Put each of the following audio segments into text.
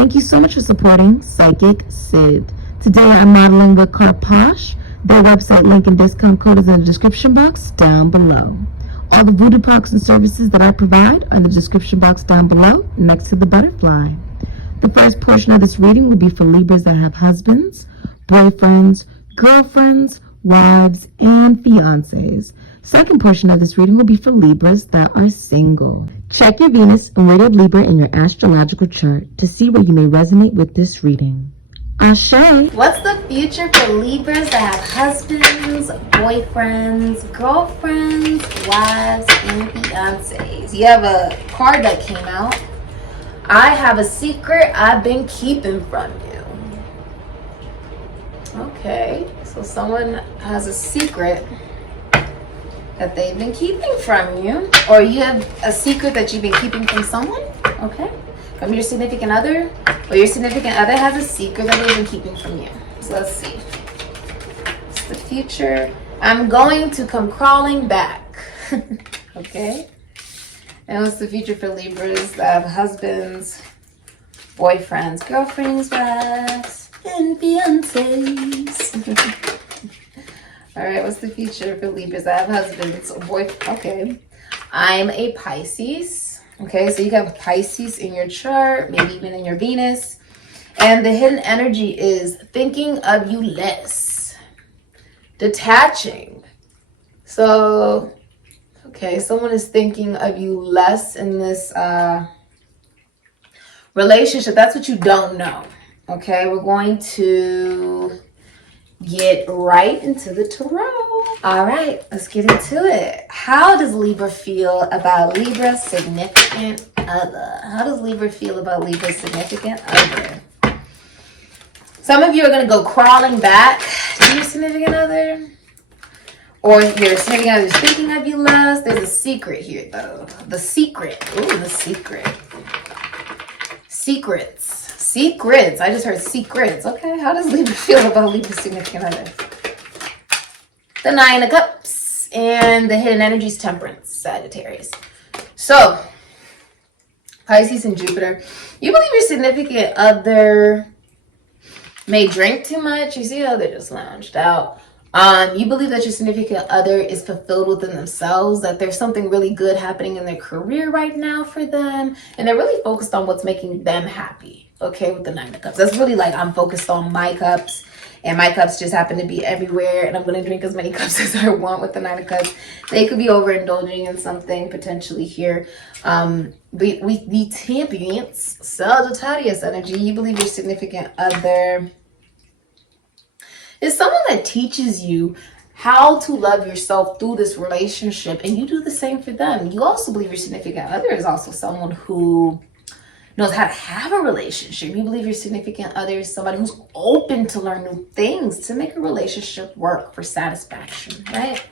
Thank you so much for supporting Sikiksyd. Today I'm modeling with CASHAPP. Their website link and discount code is in the description box down below. All the voodoo products and services that I provide are in the description box down below next to the butterfly. The first portion of this reading will be for Libras that have husbands, boyfriends, girlfriends, wives, and fiancés. Second portion of this reading will be for Libras that are single. Check your Venus and radiant Libra in your astrological chart to see where you may resonate with this reading. Ashe. What's the future for Libras that have husbands, boyfriends, girlfriends, wives, and fiancés? You have a card that came out. I have a secret I've been keeping from you. Okay, so someone has a secret that they've been keeping from you, or you have a secret that you've been keeping from someone, okay? From your significant other, or your significant other has a secret that they've been keeping from you. So let's see. It's the future. I'm going to come crawling back, okay? And what's the future for Libras that have husbands, boyfriends, girlfriends, wives, and fiancés? All right, what's the future for Libras that have husbands, okay. I'm a Pisces. Okay, so you have Pisces in your chart, maybe even in your Venus. And the hidden energy is thinking of you less. Detaching. So, okay, someone is thinking of you less in this relationship. That's what you don't know. Okay, we're going to get right into the tarot. All right, let's get into it. How does Libra feel about Libra's significant other? How does Libra feel about Libra's significant other? Some of you are going to go crawling back to your significant other, or your significant other is thinking of you less. There's a secret here, though. The secret. Ooh, the secret. Secrets. I just heard secrets. Okay, how does Libra feel about Libra's significant other? The Nine of Cups and the hidden energies, Temperance, Sagittarius. So, Pisces and Jupiter. You believe your significant other may drink too much. You see how they just lounged out. You believe that your significant other is fulfilled within themselves, that there's something really good happening in their career right now for them, and they're really focused on what's making them happy. Okay, with the Nine of Cups. That's really like I'm focused on my cups, and my cups just happen to be everywhere, and I'm going to drink as many cups as I want with the Nine of Cups. They could be overindulging in something potentially here. With the Temperance, Sagittarius energy, you believe your significant other is someone that teaches you how to love yourself through this relationship, and you do the same for them. You also believe your significant other is also someone who knows how to have a relationship. You believe your significant other is somebody who's open to learn new things to make a relationship work for satisfaction, right?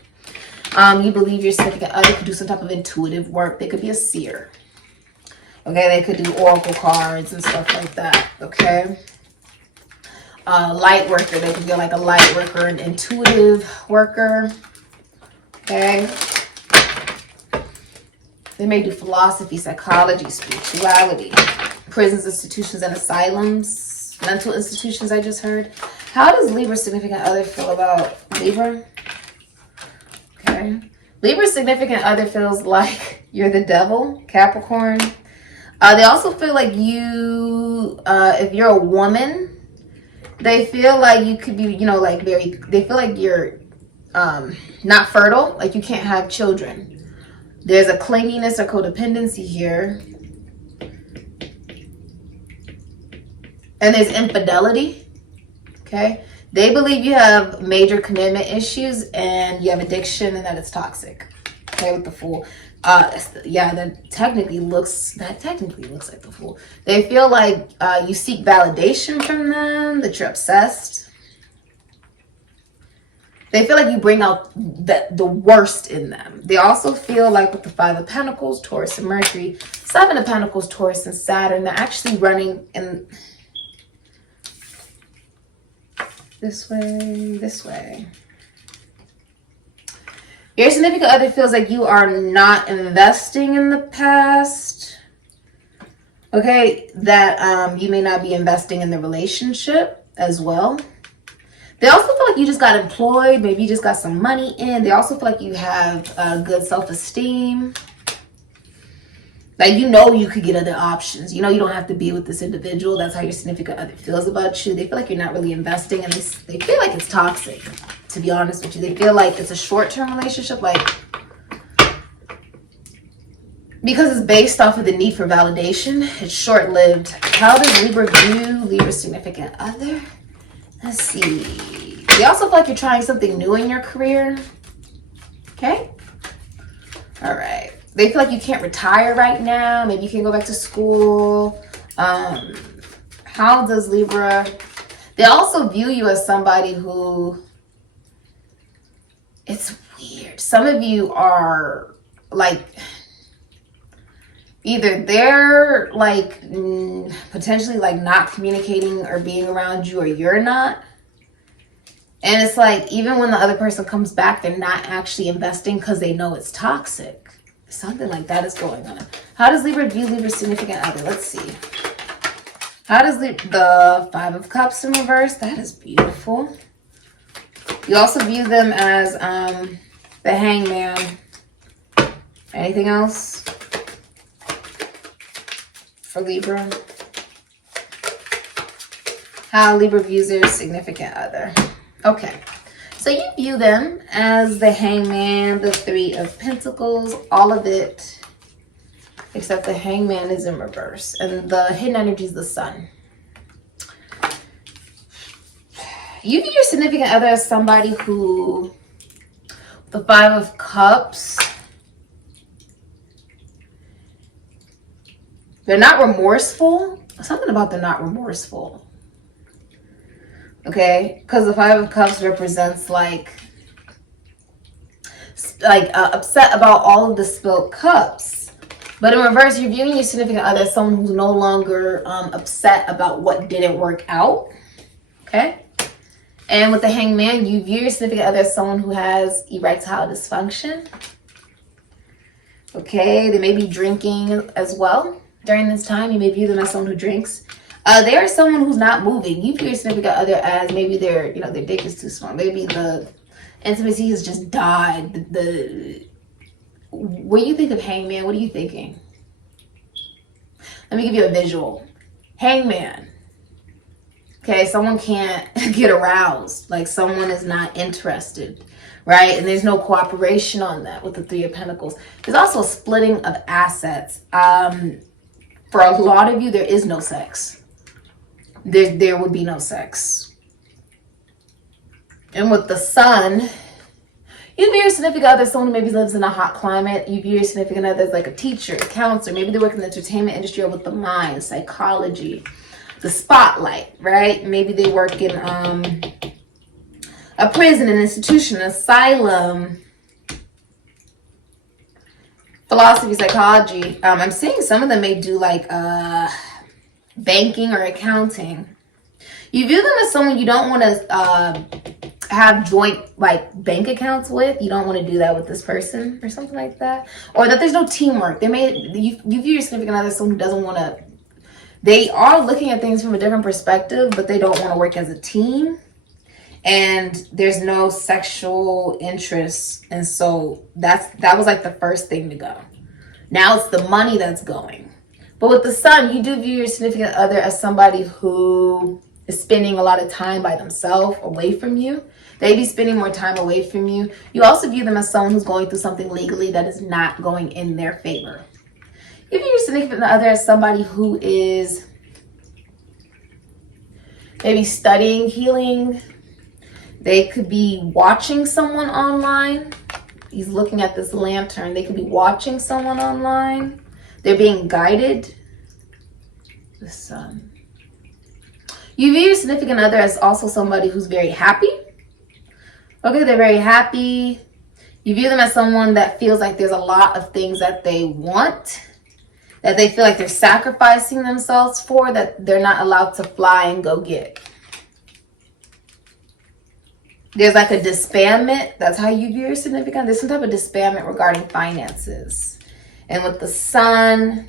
You believe your significant other could do some type of intuitive work. They could be a seer. Okay, they could do oracle cards and stuff like that, okay? Light worker, they could be like a light worker, an intuitive worker, okay? They may do philosophy, psychology, spirituality, prisons, institutions, and asylums, mental institutions, I just heard. How does Libra's significant other feel about Libra? Okay. Libra's significant other feels like you're the devil, Capricorn. They also feel like you, if you're a woman, they feel like you could be, like they feel like you're not fertile, like you can't have children. There's a clinginess or codependency here. And there's infidelity, okay? They believe you have major commitment issues and you have addiction and that it's toxic, okay, with the Fool. Yeah, that technically looks like the Fool. They feel like you seek validation from them, that you're obsessed. They feel like you bring out the worst in them. They also feel like with the Five of Pentacles, Taurus and Mercury, Seven of Pentacles, Taurus and Saturn, they're actually running in this way. Your significant other feels like you are not investing in the past. Okay, that you may not be investing in the relationship as well. They also feel like you just got employed. Maybe you just got some money in. They also feel like you have good self-esteem. Like, you know, you could get other options. You know, you don't have to be with this individual. That's how your significant other feels about you. They feel like you're not really investing, and they feel like it's toxic, to be honest with you. They feel like it's a short-term relationship, like, because it's based off of the need for validation. It's short-lived. How does Libra view Libra's significant other? Let's see. They also feel like you're trying something new in your career. Okay. All right. They feel like you can't retire right now. Maybe you can go back to school. How does Libra... They also view you as somebody who... It's weird. Some of you are like... Either they're like potentially like not communicating or being around you, or you're not. And it's like, even when the other person comes back, they're not actually investing because they know it's toxic. Something like that is going on. How does Libra view Libra's significant other? Let's see. How does the Five of Cups in reverse? That is beautiful. You also view them as the Hangman. Anything else for Libra? How Libra views their significant other. Okay. So you view them as the Hangman, the Three of Pentacles, all of it, except the Hangman is in reverse. And the hidden energy is the Sun. You view your significant other as somebody who, the Five of Cups, they're not remorseful. Something about they're not remorseful. Okay, because the Five of Cups represents like upset about all of the spilled cups. But in reverse, you're viewing your significant other as someone who's no longer upset about what didn't work out. Okay, and with the Hangman, you view your significant other as someone who has erectile dysfunction. Okay, they may be drinking as well during this time. You may view them as someone who drinks. They are someone who's not moving. You view your significant other as maybe their dick is too small. Maybe the intimacy has just died. When you think of Hangman, what are you thinking? Let me give you a visual. Hangman. Okay, someone can't get aroused. Like, someone is not interested, right? And there's no cooperation on that with the Three of Pentacles. There's also a splitting of assets. For a lot of you, there is no sex. There would be no sex. And with the Sun, you view your significant other as someone who maybe lives in a hot climate. You view your significant other as like a teacher, a counselor. Maybe they work in the entertainment industry or with the mind, psychology, the spotlight, right? Maybe they work in a prison, an institution, an asylum, philosophy, psychology. I'm seeing some of them may do like banking or accounting. You view them as someone you don't want to have joint like bank accounts with. You don't want to do that with this person or something like that, or that there's no teamwork. You view your significant other as someone who doesn't want to. They are looking at things from a different perspective, but they don't want to work as a team. And there's no sexual interest, and so that was like the first thing to go. Now it's the money that's going. But with the Sun, you do view your significant other as somebody who is spending a lot of time by themselves, away from you. They be spending more time away from you. You also view them as someone who's going through something legally that is not going in their favor. You view your significant other as somebody who is maybe studying healing. They could be watching someone online. He's looking at this lantern. They could be watching someone online. They're being guided. The Sun. You view your significant other as also somebody who's very happy. Okay, they're very happy. You view them as someone that feels like there's a lot of things that they want, that they feel like they're sacrificing themselves for, that they're not allowed to fly and go get. There's like a disbandment. That's how you view your significant. There's some type of disbandment regarding finances. And with the Sun,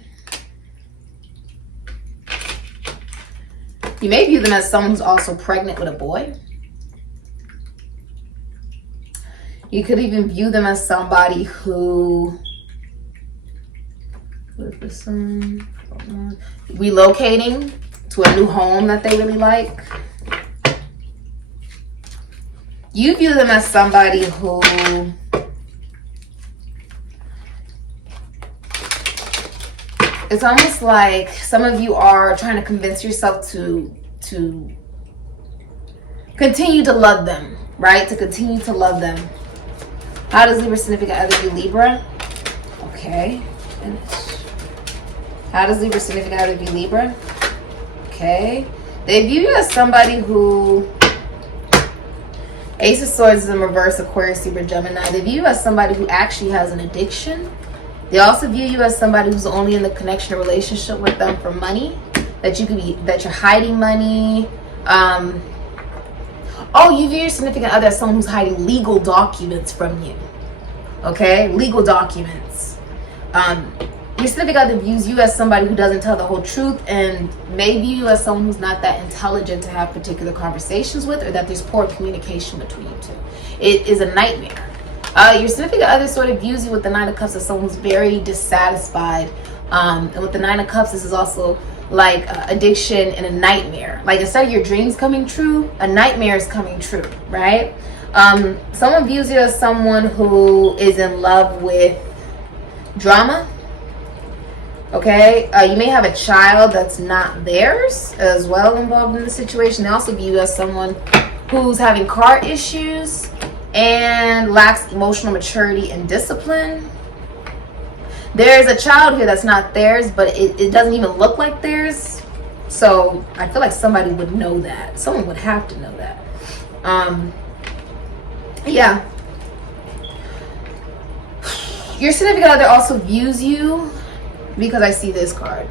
You may view them as someone who's also pregnant with a boy. You could even view them as somebody who, relocating to a new home that they really like. You view them as somebody who it's almost like some of you are trying to convince yourself to continue to love them, right? To continue to love them. How does Libra significant other view Libra? Okay. How does Libra significant other view Libra? Okay. They view you as somebody who, Ace of Swords is in reverse, Aquarius, Libra, Gemini. They view you as somebody who actually has an addiction. They also view you as somebody who's only in the connection or relationship with them for money. That you're hiding money. Oh, you view your significant other as someone who's hiding legal documents from you. Okay? Legal documents. Your significant other views you as somebody who doesn't tell the whole truth and may view you as someone who's not that intelligent to have particular conversations with, or that there's poor communication between you two. It is a nightmare. Your significant other sort of views you with the Nine of Cups as someone who's very dissatisfied. And with the Nine of Cups, this is also like addiction and a nightmare. Like instead of your dreams coming true, a nightmare is coming true, right? Someone views you as someone who is in love with drama. Okay, you may have a child that's not theirs as well involved in the situation. They also view you as someone who's having car issues and lacks emotional maturity and discipline. There's a child here that's not theirs, but it doesn't even look like theirs. So I feel like somebody would know that. Someone would have to know that. Yeah. Your significant other also views you, because I see this card.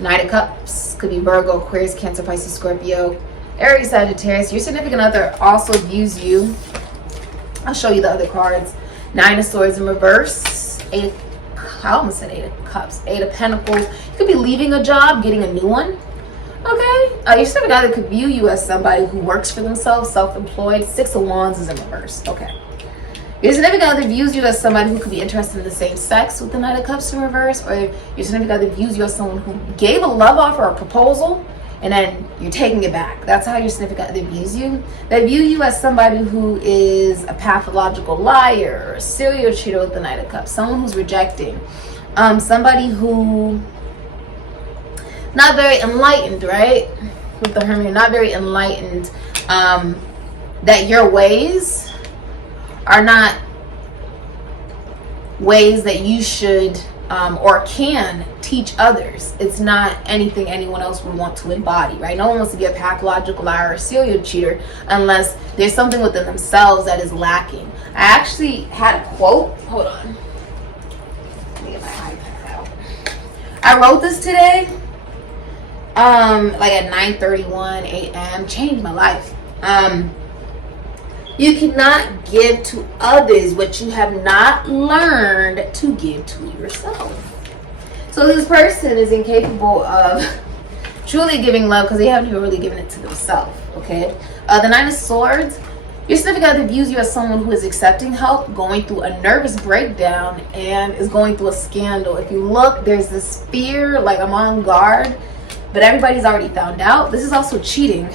Knight of Cups. Could be Virgo, Aquarius, Cancer, Pisces, Scorpio, Aries, Sagittarius. Your significant other also views you. I'll show you the other cards. Nine of Swords in reverse. I almost said Eight of Cups. Eight of Pentacles. You could be leaving a job, getting a new one. Okay. Your significant other could view you as somebody who works for themselves, self-employed. Six of Wands is in reverse. Okay. Your significant other views you as somebody who could be interested in the same sex with the Knight of Cups in reverse, or your significant other views you as someone who gave a love offer or proposal and then you're taking it back. That's how your significant other views you. They view you as somebody who is a pathological liar or a serial cheater with the Knight of Cups, someone who's rejecting, somebody who not very enlightened, right? With the Hermit, not very enlightened, that your ways are not ways that you should or can teach others. It's not anything anyone else would want to embody, right? No one wants to be a pathological liar or a serial cheater unless there's something within themselves that is lacking. I actually had a quote. Hold on. Let me get my iPad out. I wrote this today, like at 9:31 a.m. Changed my life. You cannot give to others what you have not learned to give to yourself. So this person is incapable of truly giving love because they haven't even really given it to themselves, okay? The Nine of Swords, your significant other views you as someone who is accepting help, going through a nervous breakdown, and is going through a scandal. If you look, there's this fear, like I'm on guard, but everybody's already found out. This is also cheating.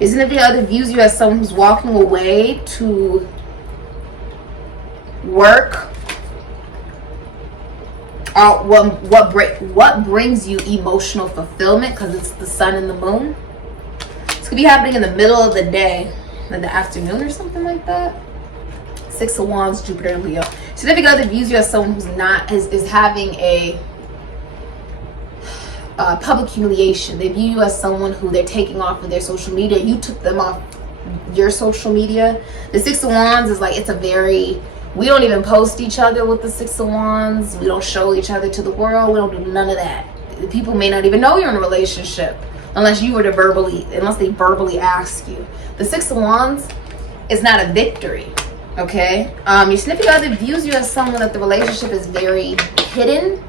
Your significant other views you as someone who's walking away to work. What brings you emotional fulfillment, because it's the sun and the moon. This could be happening in the middle of the day, in the afternoon or something like that. Six of Wands, Jupiter and Leo. Significant other views you as someone who's not is having a public humiliation. They view you as someone who they're taking off of their social media. You took them off your social media. The Six of Wands is like, it's a very, we don't even post each other with the Six of Wands. We don't show each other to the world. We don't do none of that. People may not even know you're in a relationship unless they verbally ask you. The Six of Wands is not a victory, okay? Your significant other views you as someone that the relationship is very hidden,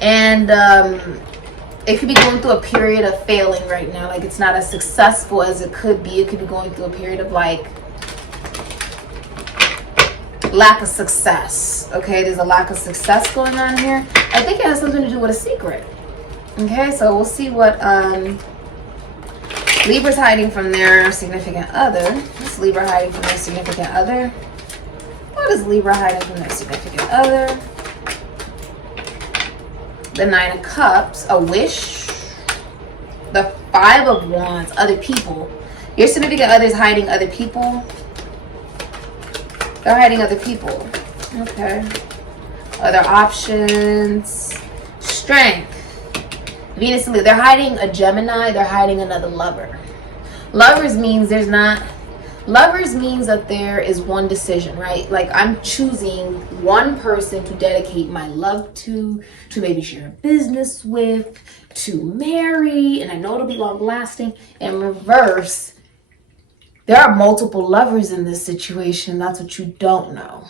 and It could be going through a period of failing right now. Like it's not as successful as it could be. It could be going through a period of like lack of success. Okay, there's a lack of success going on here. I think it has something to do with a secret. Okay, so we'll see what Libra's hiding from their significant other. What's Libra hiding from their significant other? What is Libra hiding from their significant other? The 9 of Cups, a wish. The 5 of Wands, other people. Your significant other is hiding other people. They're hiding other people. Okay. Other options. Strength. Venus and Leo. They're hiding a Gemini. They're hiding another lover. Lovers means there's not... Lovers means that there is one decision, right? Like I'm choosing one person to dedicate my love to maybe share a business with, to marry, and I know it'll be long lasting. In reverse, there are multiple lovers in this situation. That's what you don't know.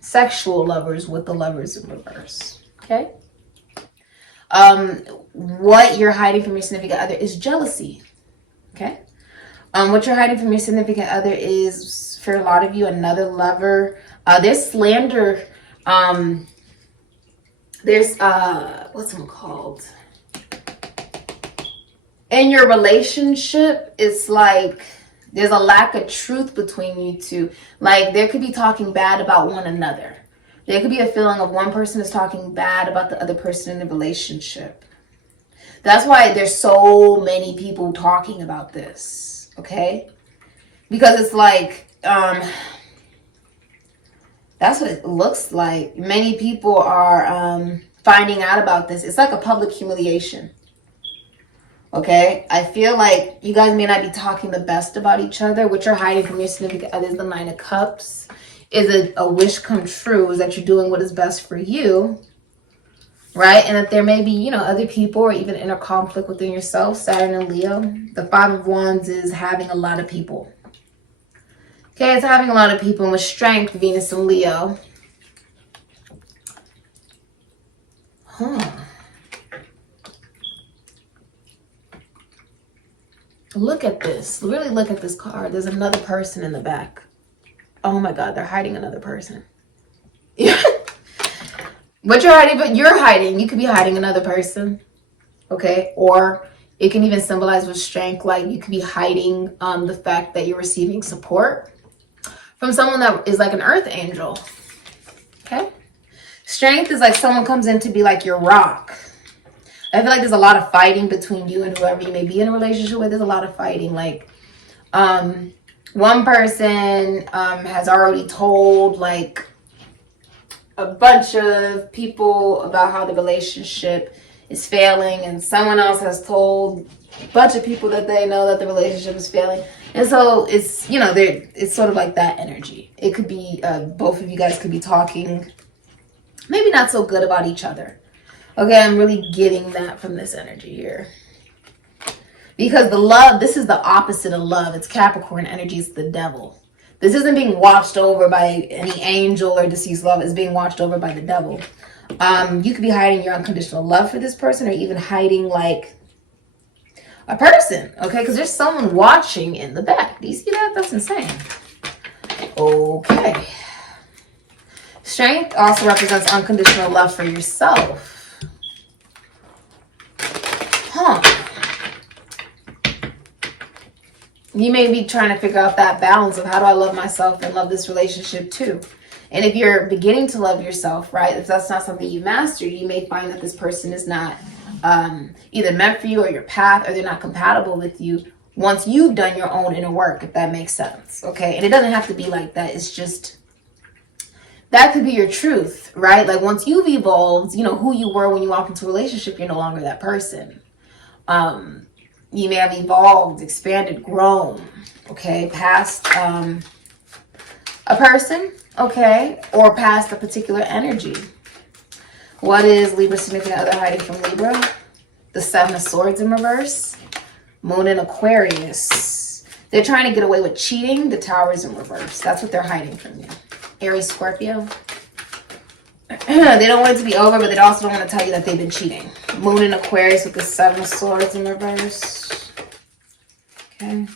Sexual lovers with the lovers in reverse. Okay? What you're hiding from your significant other is jealousy. Okay? What you're hiding from your significant other is, for a lot of you, another lover. There's slander. There's, what's it called? In your relationship, it's like there's a lack of truth between you two. Like there could be talking bad about one another. There could be a feeling of one person is talking bad about the other person in the relationship. That's why there's so many people talking about this. Okay, because it's like that's what it looks like. Many people are finding out about this. It's like a public humiliation. Okay, I feel like you guys may not be talking the best about each other. What you're hiding from your significant other is the 9 of Cups. Is a wish come true, is that you're doing what is best for you, right? And that there may be, you know, other people or even inner conflict within yourself. Saturn and Leo. The 5 of Wands is having a lot of people. Okay, it's having a lot of people. And with strength, Venus and Leo. Look at this. Really look at this card. There's another person in the back. Oh my God, they're hiding another person. What you're hiding, but you're hiding. You could be hiding another person. Okay, or it can even symbolize with strength, like you could be hiding the fact that you're receiving support from someone that is like an earth angel. Okay, strength is like someone comes in to be like your rock. I feel like there's a lot of fighting between you and whoever you may be in a relationship with. There's a lot of fighting. Like one person has already told like a bunch of people about how the relationship is failing, and someone else has told a bunch of people that they know that the relationship is failing. And so it's, you know, it's sort of like that energy. It could be both of you guys could be talking maybe not so good about each other. Okay, I'm really getting that from this energy here. Because the love, this is the opposite of love. It's Capricorn energy. It's the devil. This isn't being watched over by any angel or deceased love. It's being watched over by the devil. You could be hiding your unconditional love for this person, or even hiding like a person. Okay, because there's someone watching in the back. Do you see that? That's insane. Okay. Strength also represents unconditional love for yourself. You may be trying to figure out that balance of how do I love myself and love this relationship too. And if you're beginning to love yourself, right, if that's not something you mastered, you may find that this person is not either meant for you or your path, or they're not compatible with you once you've done your own inner work, if that makes sense. Okay, and it doesn't have to be like that. It's just, that could be your truth, right? Like once you've evolved, you know, who you were when you walked into a relationship, you're no longer that person. You may have evolved, expanded, grown, okay, past a person, okay, or past a particular energy. What is Libra significant other hiding from Libra? The 7 of Swords in reverse. Moon in Aquarius. They're trying to get away with cheating. The Tower is in reverse. That's what they're hiding from you. Aries, Scorpio. They don't want it to be over, but they also don't want to tell you that they've been cheating. Moon in Aquarius with the 7 of Swords in reverse. Okay.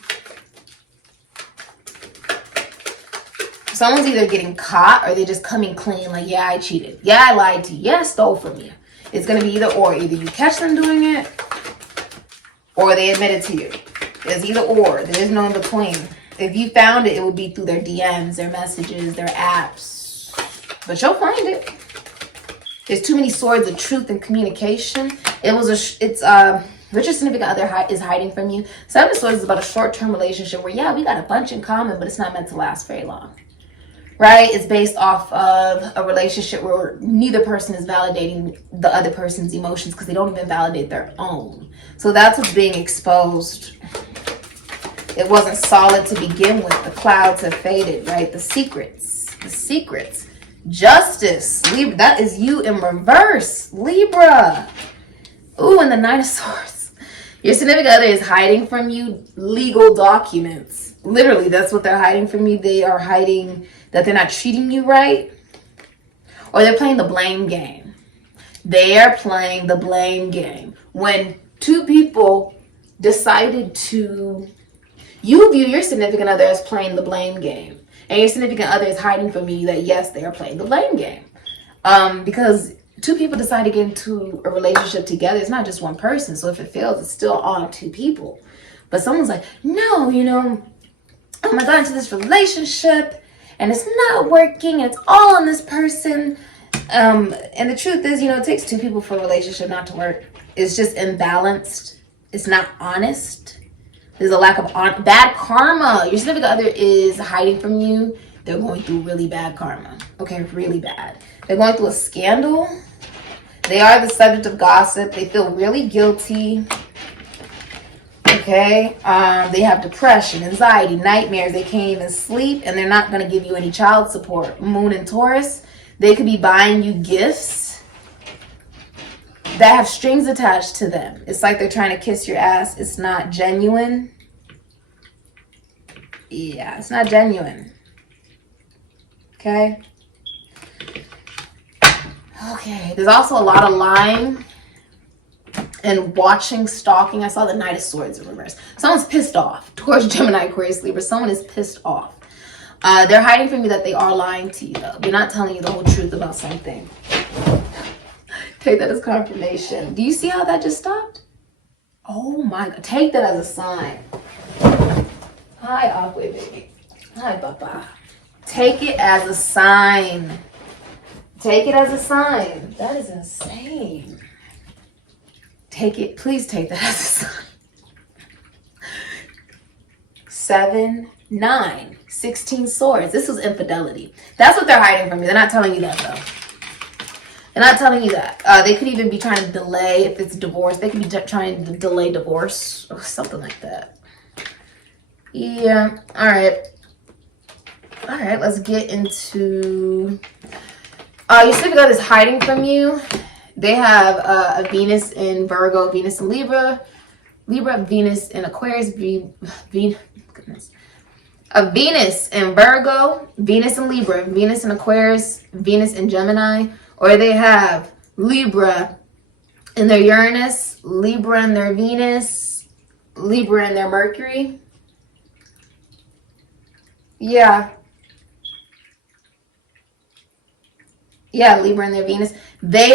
Someone's either getting caught or they're just coming clean. Like, yeah, I cheated. Yeah, I lied to you. Yeah, I stole from you. It's going to be either or. Either you catch them doing it or they admit it to you. There's either or. There is no in between. If you found it, it would be through their DMs, their messages, their apps. But you'll find it. There's too many swords of truth and communication. What your significant other is hiding from you. 7 of Swords is about a short-term relationship where, yeah, we got a bunch in common, but it's not meant to last very long. Right? It's based off of a relationship where neither person is validating the other person's emotions because they don't even validate their own. So that's what's being exposed. It wasn't solid to begin with. The clouds have faded, right? The secrets. The secrets. Justice. Libra. That is you in reverse. Libra. Ooh, and the 9 of Swords. Your significant other is hiding from you legal documents. Literally, that's what they're hiding from you. They are hiding that they're not treating you right. Or they're playing the blame game. They are playing the blame game. When 2 people decided to... You view your significant other as playing the blame game. And your significant other is hiding from you that, yes, they are playing the blame game. Because 2 people decide to get into a relationship together. It's not just one person. So if it fails, it's still on 2 people. But someone's like, no, you know, I got into this relationship and it's not working. It's all on this person. And the truth is, you know, it takes 2 people for a relationship not to work. It's just imbalanced. It's not honest. There's a lack of bad karma. Your significant other is hiding from you. They're going through really bad karma. Okay, really bad. They're going through a scandal. They are the subject of gossip. They feel really guilty. Okay, they have depression, anxiety, nightmares. They can't even sleep, and they're not going to give you any child support. Moon in Taurus, they could be buying you gifts that have strings attached to them. It's like they're trying to kiss your ass. It's not genuine. Yeah, it's not genuine. Okay. Okay, there's also a lot of lying and watching, stalking. I saw the Knight of Swords in reverse. Someone's pissed off towards Gemini, Aquarius, Libra. Someone is pissed off. They're hiding from you that they are lying to you, though. They're not telling you the whole truth about something. Take that as confirmation. Do you see how that just stopped? Oh my God. Take that as a sign. Hi, Aqua baby. Hi, Papa. Take it as a sign. Take it as a sign. That is insane. Take it. Please take that as a sign. 7, 9, 16 swords. This was infidelity. That's what they're hiding from you. They're not telling you that, though. They're not telling you that. They could even be trying to delay, if it's divorce, they could be trying to delay divorce or something like that. Yeah. All right. All right. Let's get into... your significant other is hiding from you. They have a Venus in Virgo, Venus in Libra, Venus in Aquarius, goodness. A Venus in Virgo, Venus in Libra, Venus in Aquarius, Venus in Gemini, or they have Libra in their Uranus, Libra in their Venus, Libra in their Mercury. Yeah. Yeah, Libra in their Venus. They,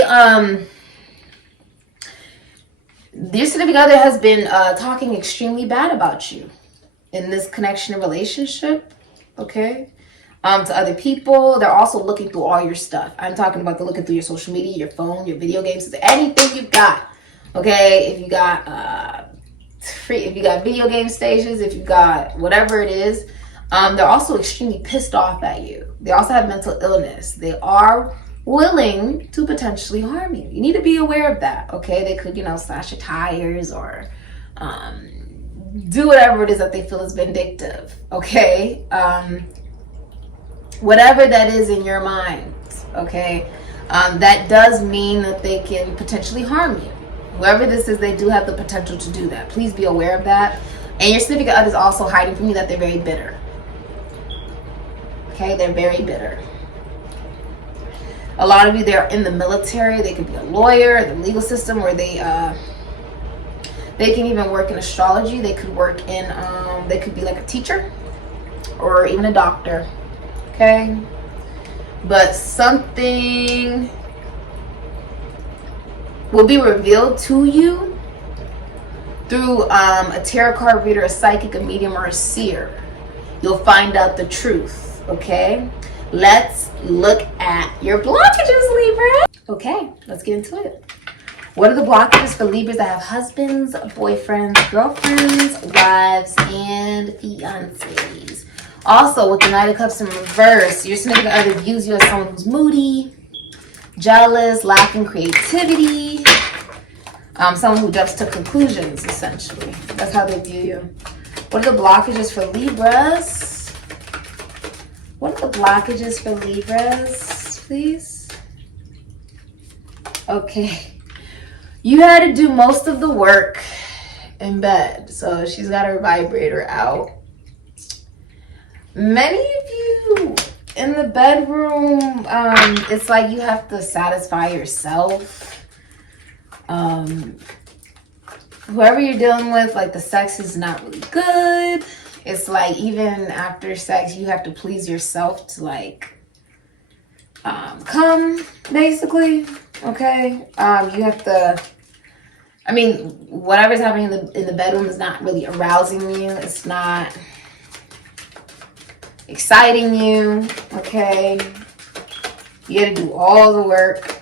your significant other has been talking extremely bad about you in this connection and relationship, okay? To other people. They're also looking through all your stuff. I'm talking about the looking through your social media, your phone, your video games, anything you've got, okay? If you got if you got video game stations, if you got whatever it is, they're also extremely pissed off at you. They also have mental illness. They are willing to potentially harm you. You need to be aware of that, okay? They could, you know, slash your tires or do whatever it is that they feel is vindictive, okay? Whatever that is in your mind, okay? That does mean that they can potentially harm you. Whoever this is, they do have the potential to do that. Please be aware of that. And your significant other is also hiding from you that they're very bitter. Okay, they're very bitter. A lot of you, they're in the military. They could be a lawyer, the legal system, or they can even work in astrology. They could work in, they could be like a teacher or even a doctor, okay? But something will be revealed to you through a tarot card reader, a psychic, a medium, or a seer. You'll find out the truth, okay? Let's look at your blockages, Libra. Okay, let's get into it. What are the blockages for Libras that have husbands, boyfriends, girlfriends, wives, and fiancés? Also, with the Knight of Cups in reverse, your significant other views you as someone who's moody, jealous, lacking creativity, someone who jumps to conclusions, essentially. That's how they view you. What are the blockages for Libras? What are the blockages for Libras, please? Okay. You had to do most of the work in bed. So she's got her vibrator out. Many of you in the bedroom, it's like you have to satisfy yourself. Whoever you're dealing with, like the sex is not really good. It's like even after sex, you have to please yourself to like come, basically. Okay, you have to. I mean, whatever's happening in the bedroom is not really arousing you. It's not exciting you. Okay, you got to do all the work.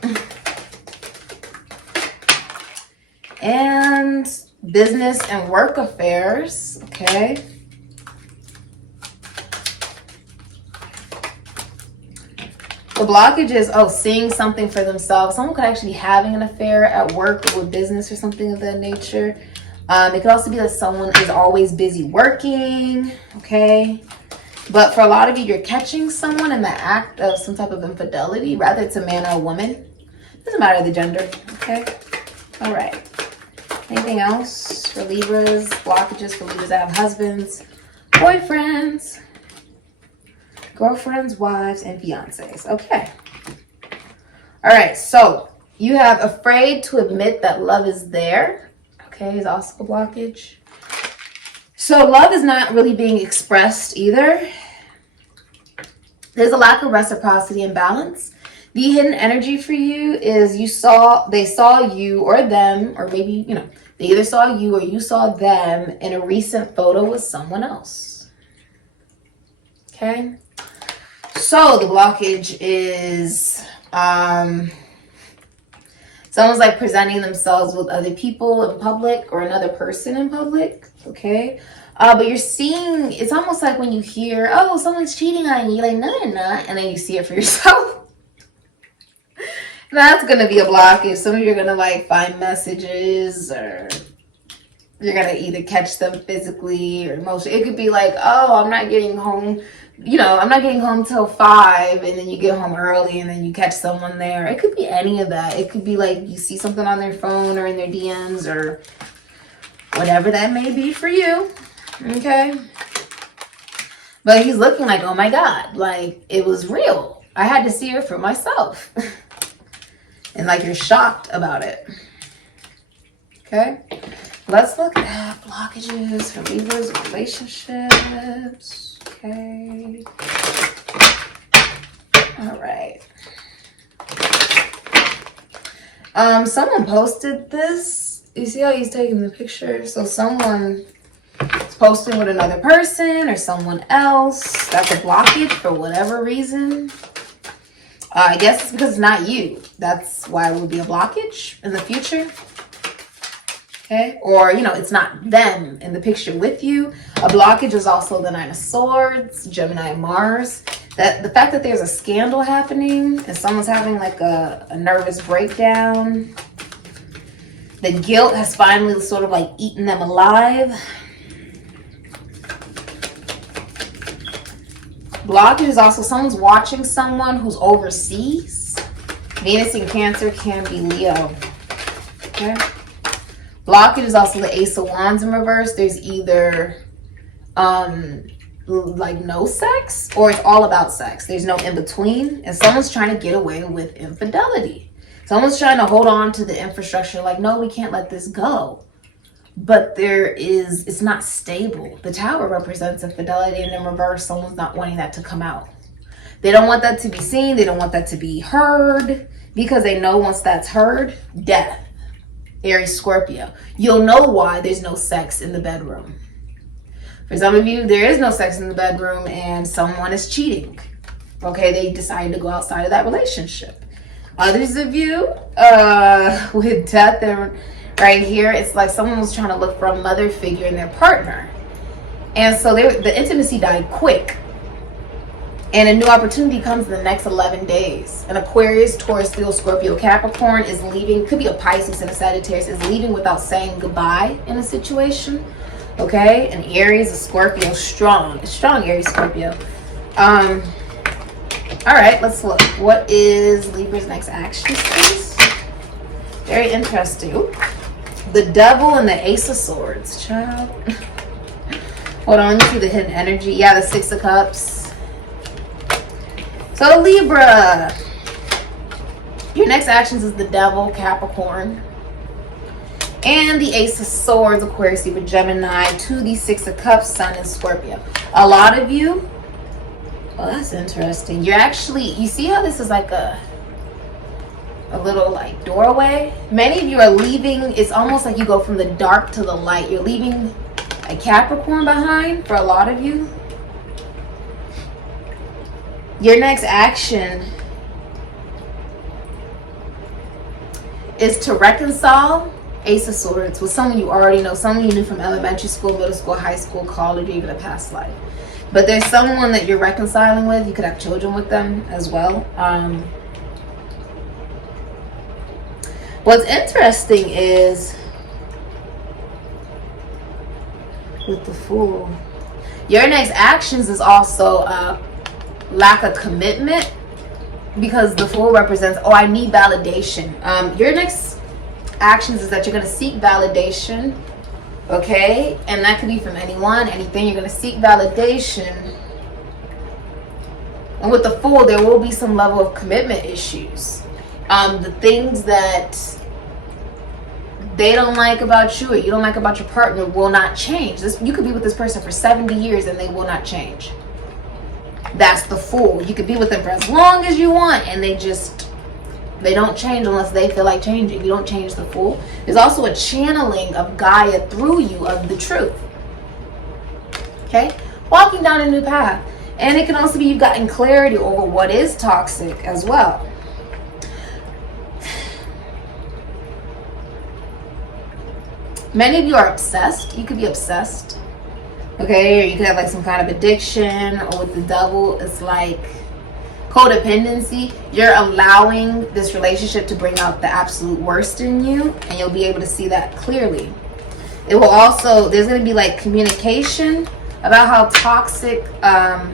And business and work affairs. Okay. The blockage is, seeing something for themselves. Someone could actually be having an affair at work or with business or something of that nature. It could also be that someone is always busy working, okay? But for a lot of you, you're catching someone in the act of some type of infidelity, rather it's a man or a woman. Doesn't matter the gender, okay? All right. Anything else for Libras? Blockages for Libras that have husbands, boyfriends, girlfriends, wives, and fiancés. Okay. All right. So you have afraid to admit that love is there. Okay. Is also a blockage. So love is not really being expressed either. There's a lack of reciprocity and balance. The hidden energy for you is they saw you or them, or maybe, they either saw you or you saw them in a recent photo with someone else. Okay. So the blockage is someone's like presenting themselves with other people in public or another person in public. Okay. But you're seeing, it's almost like when you hear, oh, someone's cheating on you, you're like, no, you're not. And then you see it for yourself. That's going to be a blockage. Some of you are going to like find messages, or you're going to either catch them physically or emotionally. It could be like, oh, I'm not getting home. I'm not getting home till 5, and then you get home early and then you catch someone there. It could be any of that. It could be like you see something on their phone or in their DMs or whatever that may be for you. Okay. But he's looking like, oh my God, like it was real. I had to see her for myself. And like you're shocked about it. Okay. Let's look at blockages for Libras relationships. Okay. All right. Someone posted this. You see how he's taking the picture? So someone is posting with another person or someone else. That's a blockage for whatever reason. I guess it's because it's not you. That's why it would be a blockage in the future. Okay. Or, it's not them in the picture with you. A blockage is also the 9 of Swords, Gemini and Mars. The fact that there's a scandal happening and someone's having like a nervous breakdown. The guilt has finally sort of like eaten them alive. Blockage is also someone's watching someone who's overseas. Venus in Cancer can be Leo. Okay. Blockage is also the Ace of Wands in reverse. There's either like no sex, or it's all about sex. There's no in between, and someone's trying to get away with infidelity. Someone's trying to hold on to the infrastructure like, no, we can't let this go. But it's not stable. The Tower represents infidelity, and in reverse, someone's not wanting that to come out. They don't want that to be seen. They don't want that to be heard, because they know once that's heard, death. Aries, Scorpio. You'll know why there's no sex in the bedroom. For some of you, there is no sex in the bedroom and someone is cheating. Okay, they decided to go outside of that relationship. Others of you, with death and right here, it's like someone was trying to look for a mother figure in their partner. And so the intimacy died quick. And a new opportunity comes in the next 11 days. An Aquarius, Taurus, Leo, Scorpio, Capricorn is leaving. Could be a Pisces and a Sagittarius is leaving without saying goodbye in a situation. Okay, an Aries, a Scorpio, strong Aries, Scorpio. All right, let's look. What is Libra's next action, please? Very interesting. Ooh. The Devil and the Ace of Swords, child. Hold on, let me see the hidden energy. Yeah, the Six of Cups. So Libra, your next actions is the Devil, Capricorn. And the Ace of Swords, Aquarius, Libra, Gemini, to the Six of Cups, Sun, and Scorpio. A lot of you, oh, that's interesting. You're actually, you see how this is like a little like doorway? Many of you are leaving. It's almost like you go from the dark to the light. You're leaving a Capricorn behind for a lot of you. Your next action is to reconcile, Ace of Swords, with someone you already know, someone you knew from elementary school, middle school, high school, college, or even a past life. But there's someone that you're reconciling with. You could have children with them as well. What's interesting is with the Fool, your next actions is also lack of commitment, because the Fool represents, oh, I need validation. Your next actions is that you're going to seek validation, okay? And that could be from anyone, anything. You're going to seek validation. And with the Fool, there will be some level of commitment issues. The things that they don't like about you or you don't like about your partner will not change. You could be with this person for 70 years and they will not change. That's the Fool. You could be with them for as long as you want and they don't change unless they feel like changing. You don't change the Fool. There's also a channeling of Gaia through you of the truth. Okay? Walking down a new path. And it can also be you've gotten clarity over what is toxic as well. Many of you are obsessed. You could be obsessed. Okay? Or you could have like some kind of addiction. Or with the Devil, it's like codependency. You're allowing this relationship to bring out the absolute worst in you, and you'll be able to see that clearly. It will also, there's going to be like communication about how toxic the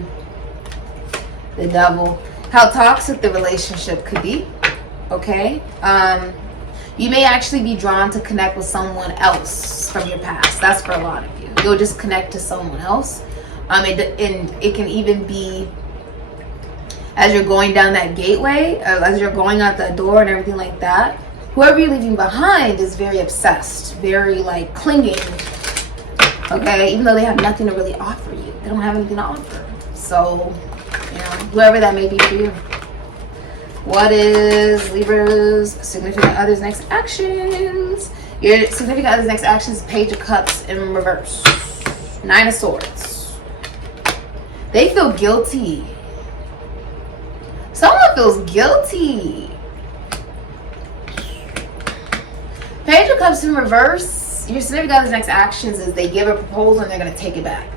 Devil, how toxic the relationship could be. Okay, you may actually be drawn to connect with someone else from your past. That's for a lot of you. You'll just connect to someone else. And it can even be as you're going down that gateway, as you're going out that door and everything like that. Whoever you're leaving behind is very obsessed, very like clinging. Okay, even though they have nothing to really offer you, they don't have anything to offer. So, you know, whoever that may be for you. What is Libra's significant other's next actions? Your significant other's next actions is Page of Cups in reverse. 9 of Swords. They feel guilty. Someone feels guilty. Page of Cups in reverse. Your significant other's next actions is they give a proposal and they're going to take it back.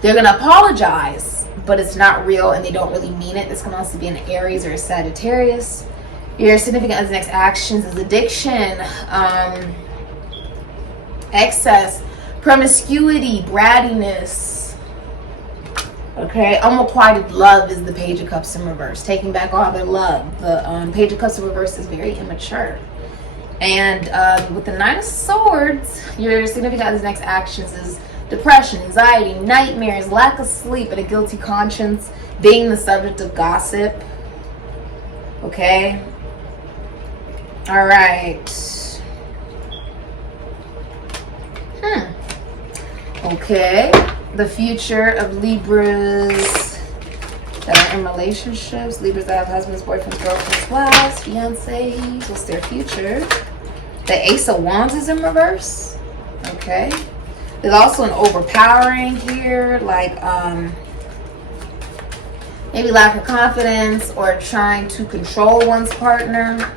They're going to apologize, but it's not real and they don't really mean it. This can also be an Aries or a Sagittarius. Your significant other's next actions is addiction, excess, promiscuity, brattiness. Okay, unrequited love is the Page of Cups in reverse. Taking back all their love. The Page of Cups in reverse is very immature. And with the 9 of Swords, your significant other's next actions is depression, anxiety, nightmares, lack of sleep, and a guilty conscience, being the subject of gossip. Okay. All right. Okay. The future of Libras that are in relationships. Libras that have husbands, boyfriends, girlfriends, wives, fiancés. What's their future? The Ace of Wands is in reverse. Okay. There's also an overpowering here, like maybe lack of confidence or trying to control one's partner.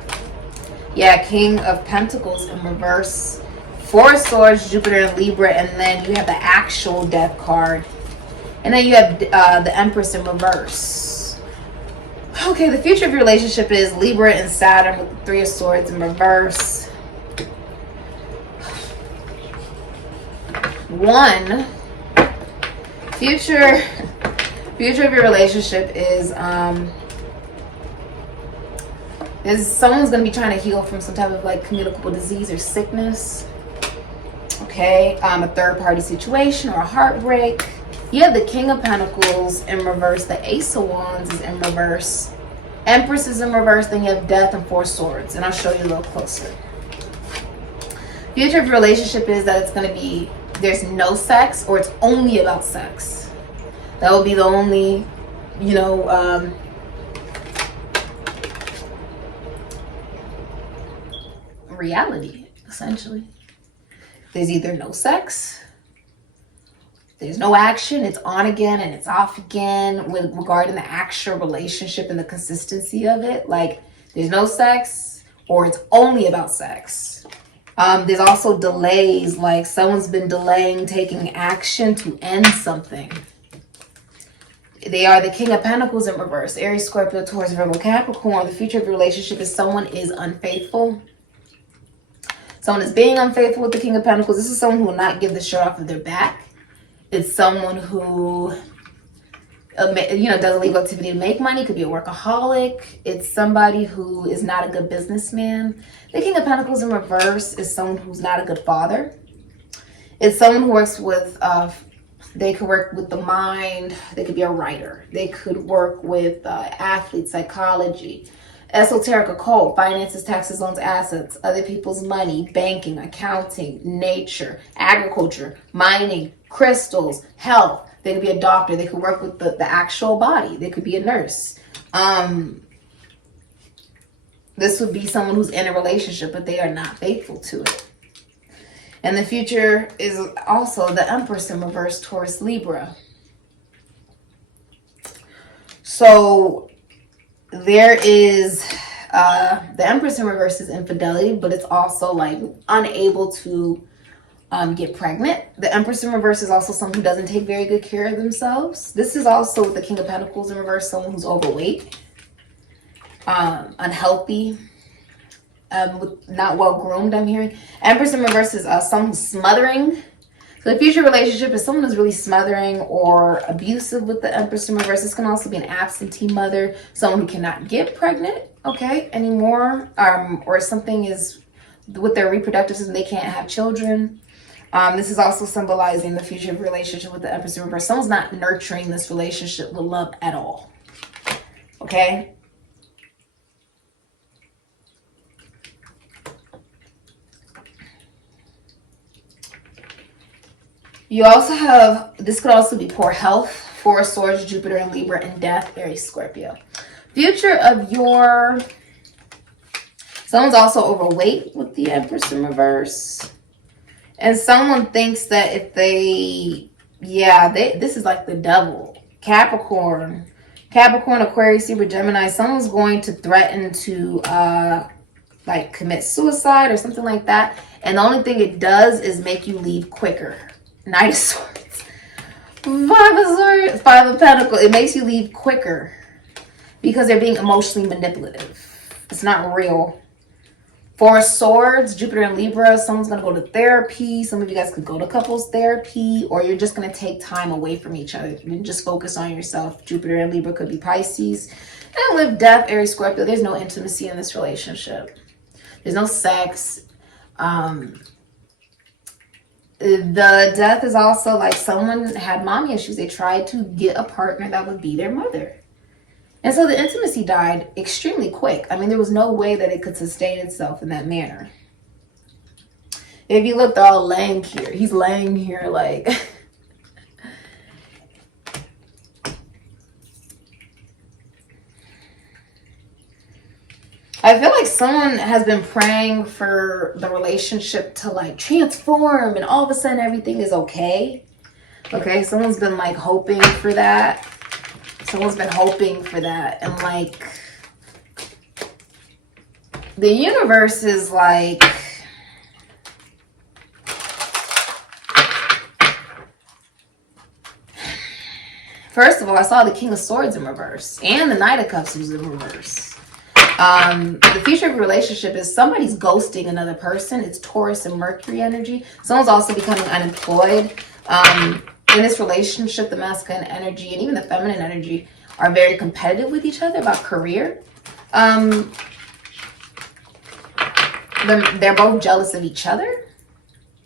Yeah, King of Pentacles in reverse. Four of Swords, Jupiter and Libra, and then you have the actual Death card. And then you have the Empress in reverse. Okay, the future of your relationship is Libra and Saturn with the Three of Swords in reverse. Future of your relationship is someone's going to be trying to heal from some type of like communicable disease or sickness. Okay, a third party situation or a heartbreak. You have the King of Pentacles in reverse. The Ace of Wands is in reverse. Empress is in reverse. Then you have Death and Four Swords. And I'll show you a little closer. Future of your relationship is that it's going to be, there's no sex or it's only about sex. That will be the only, you know, reality, essentially. There's either no sex, there's no action, it's on again and it's off again with regarding the actual relationship and the consistency of it. Like, there's no sex or it's only about sex. There's also delays, like someone's been delaying taking action to end something. They are the King of Pentacles in reverse. Aries, Scorpio, Taurus, Virgo, Capricorn. The future of your relationship is someone is unfaithful. Someone is being unfaithful with the King of Pentacles. This is someone who will not give the shirt off of their back. It's someone who, you know, does illegal activity to make money. Could be a workaholic. It's somebody who is not a good businessman. The King of Pentacles in reverse is someone who's not a good father. It's someone who works with, they could work with the mind. They could be a writer. They could work with athletes, psychology, esoteric, occult, finances, taxes, loans, assets, other people's money, banking, accounting, nature, agriculture, mining, crystals, health. They could be a doctor. They could work with the actual body. They could be a nurse. This would be someone who's in a relationship, but they are not faithful to it. And the future is also the Empress in reverse, Taurus, Libra. So there is the Empress in reverse is infidelity, but it's also like unable to get pregnant. The Empress in reverse is also someone who doesn't take very good care of themselves. This is also the King of Pentacles in reverse, someone who's overweight, unhealthy, not well groomed, I'm hearing. Empress in reverse is someone who's smothering. So the future relationship is someone who's really smothering or abusive with the Empress in reverse. This can also be an absentee mother, someone who cannot get pregnant, okay, anymore, or something is with their reproductive system, they can't have children. This is also symbolizing the future relationship with the Empress in reverse. Someone's not nurturing this relationship with love at all, okay? You also have, this could also be poor health, Four of Swords, Jupiter and Libra, and Death, Aries, Scorpio. Future of your, someone's also overweight with the Empress in reverse. And someone thinks that if they, this is like the devil. Capricorn, Aquarius, Libra, Gemini, someone's going to threaten to like commit suicide or something like that. And the only thing it does is make you leave quicker. Knight of Swords, Five of Swords, Five of Pentacles. It makes you leave quicker because they're being emotionally manipulative. It's not real. Four of Swords, Jupiter and Libra. Someone's going to go to therapy. Some of you guys could go to couples therapy, or you're just going to take time away from each other and just focus on yourself. Jupiter and Libra could be Pisces. And with Death, Aries, Scorpio, there's no intimacy in this relationship. There's no sex. The death is also like someone had mommy issues. They tried to get a partner that would be their mother. And so the intimacy died extremely quick. I mean, there was no way that it could sustain itself in that manner. If you look, they're all laying here. He's laying here like... I feel like someone has been praying for the relationship to like transform and all of a sudden everything is okay. Okay, someone's been like hoping for that. Someone's been hoping for that. And like the universe is like, first of all, I saw the King of Swords in reverse and the Knight of Cups was in reverse. The future of your relationship is somebody's ghosting another person. It's Taurus and Mercury energy. Someone's also becoming unemployed. In this relationship, the masculine energy and even the feminine energy are very competitive with each other about career. They're both jealous of each other.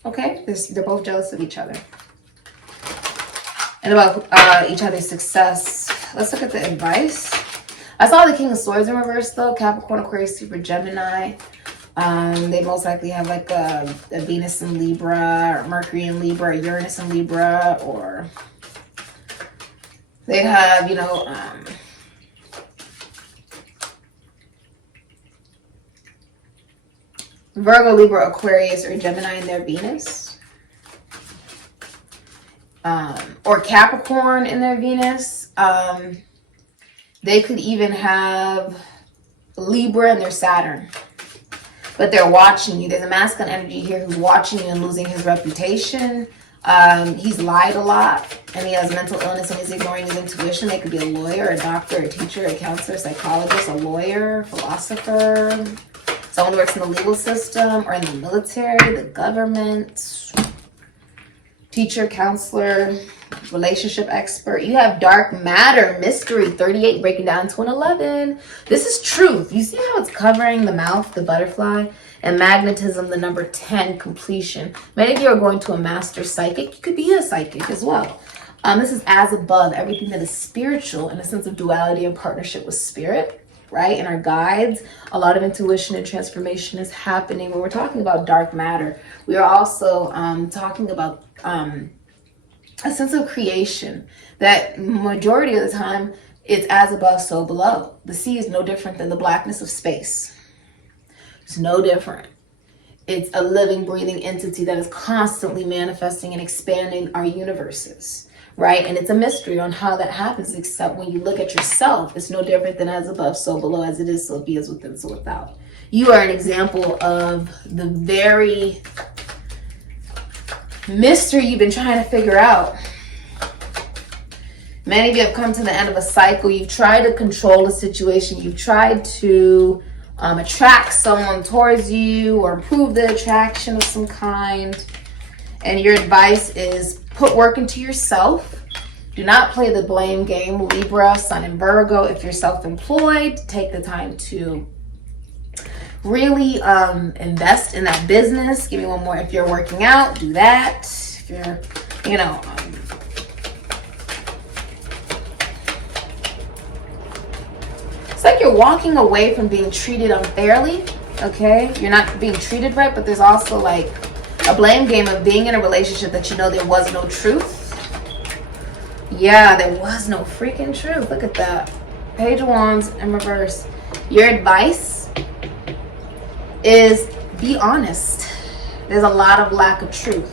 Okay? They're both jealous of each other. And about each other's success. Let's look at the advice. I saw the King of Swords in reverse though. Capricorn, Aquarius, Libra, Gemini. They most likely have like a Venus in Libra, or Mercury in Libra, or Uranus in Libra, or they have, you know, Virgo, Libra, Aquarius, or Gemini in their Venus. Or Capricorn in their Venus. They could even have Libra in their Saturn. But they're watching you. There's a masculine energy here who's watching you and losing his reputation. He's lied a lot. And he has mental illness and he's ignoring his intuition. They could be a lawyer, a doctor, a teacher, a counselor, a psychologist, a lawyer, philosopher. Someone who works in the legal system or in the military, the government. Teacher, counselor, relationship expert. You have dark matter, mystery, 38 breaking down to an 11. This is truth. You see how it's covering the mouth, the butterfly, and magnetism, the number 10, completion. Many of you are going to a master psychic. You could be a psychic as well. This is as above, everything that is spiritual in a sense of duality and partnership with spirit, right? And our guides, a lot of intuition and transformation is happening when we're talking about dark matter. We are also talking about a sense of creation that majority of the time it's as above, so below. The sea is no different than the blackness of space. It's no different. It's a living, breathing entity that is constantly manifesting and expanding our universes, right? And it's a mystery on how that happens, except when you look at yourself, it's no different than as above, so below, as it is, so be as within, so without. You are an example of the very mystery you've been trying to figure out. Many of you have come to the end of a cycle. You've tried to control a situation. You've tried to attract someone towards you or improve the attraction of some kind. And your advice is put work into yourself. Do not play the blame game. Libra, Sun in Virgo. If you're self-employed, take the time to really invest in that business. Give me one more. If you're working out, do that. If you're, you know, it's like you're walking away from being treated unfairly. Okay, you're not being treated right, but there's also like a blame game of being in a relationship that you know there was no truth. Yeah, there was no freaking truth. Look at that. Page of Wands in reverse. Your advice is be honest. There's a lot of lack of truth.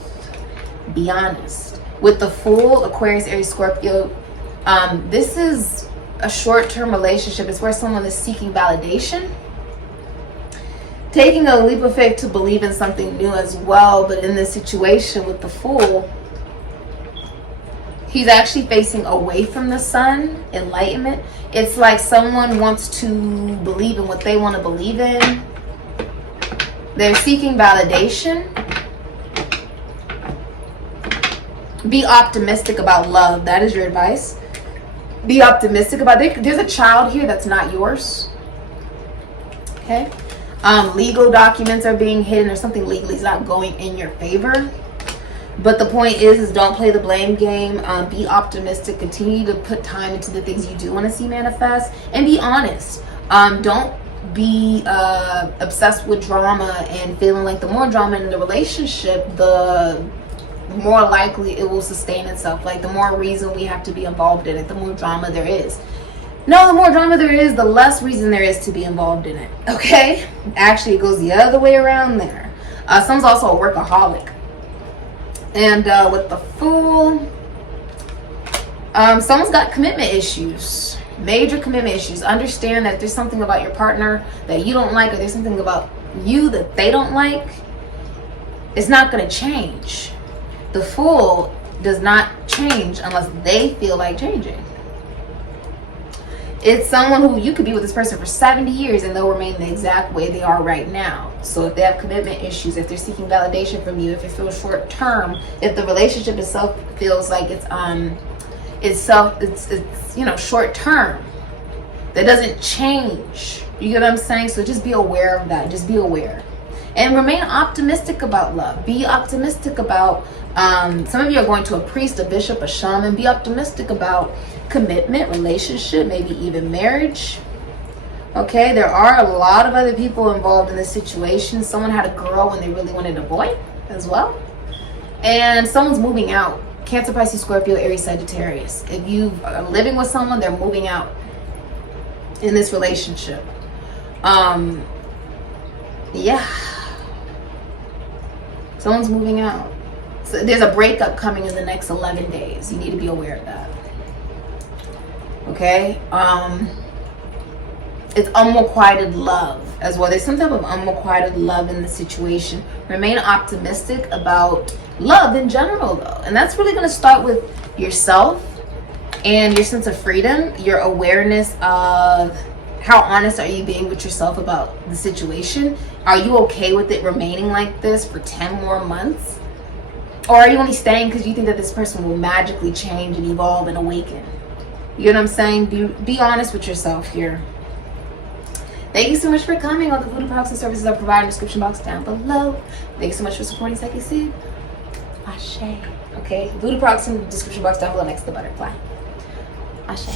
Be honest. With the Fool, Aquarius, Aries, Scorpio, this is a short-term relationship. It's where someone is seeking validation, taking a leap of faith to believe in something new as well. But in this situation with the Fool, he's actually facing away from the sun, enlightenment. It's like someone wants to believe in what they want to believe in. They're seeking validation. Be optimistic about love. That is your advice. Be optimistic about it. There's a child here that's not yours. Okay. Legal documents are being hidden, or something legally is not going in your favor. But the point is don't play the blame game. Be optimistic. Continue to put time into the things you do want to see manifest, and be honest. Don't be obsessed with drama and feeling like the more drama in the relationship, the more likely it will sustain itself. Like the more reason we have to be involved in it, the more drama there is. No, the more drama there is, the less reason there is to be involved in it. Okay? Actually, it goes the other way around there. Someone's also a workaholic. And with the Fool, someone's got commitment issues. Major commitment issues. Understand that if there's something about your partner that you don't like, or there's something about you that they don't like, it's not going to change. The Fool does not change unless they feel like changing. It's someone who you could be with this person for 70 years and they'll remain the exact way they are right now. So if they have commitment issues, if they're seeking validation from you, if it feels short term, if the relationship itself feels like it's you know, short term, that doesn't change. You get what I'm saying? So just be aware of that. Just be aware. And remain optimistic about love. Be optimistic about, some of you are going to a priest, a bishop, a shaman. Be optimistic about commitment, relationship, maybe even marriage. Okay, there are a lot of other people involved in this situation. Someone had a girl when they really wanted a boy as well. And someone's moving out. Cancer, Pisces, Scorpio, Aries, Sagittarius. If you are living with someone, they're moving out in this relationship. Yeah. Someone's moving out. So there's a breakup coming in the next 11 days. You need to be aware of that. Okay? It's unrequited love as well. There's some type of unrequited love in the situation. Remain optimistic about love in general, though. And that's really going to start with yourself and your sense of freedom, your awareness of how honest are you being with yourself about the situation. Are you okay with it remaining like this for 10 more months? Or are you only staying because you think that this person will magically change and evolve and awaken? You know what I'm saying? Be honest with yourself here. Thank you so much for coming. All the voodoo products and services are provided in the description box down below. Thank you so much for supporting Sikiksyd. Ashe. Okay, voodoo products in the description box down below next to the butterfly. Ashe.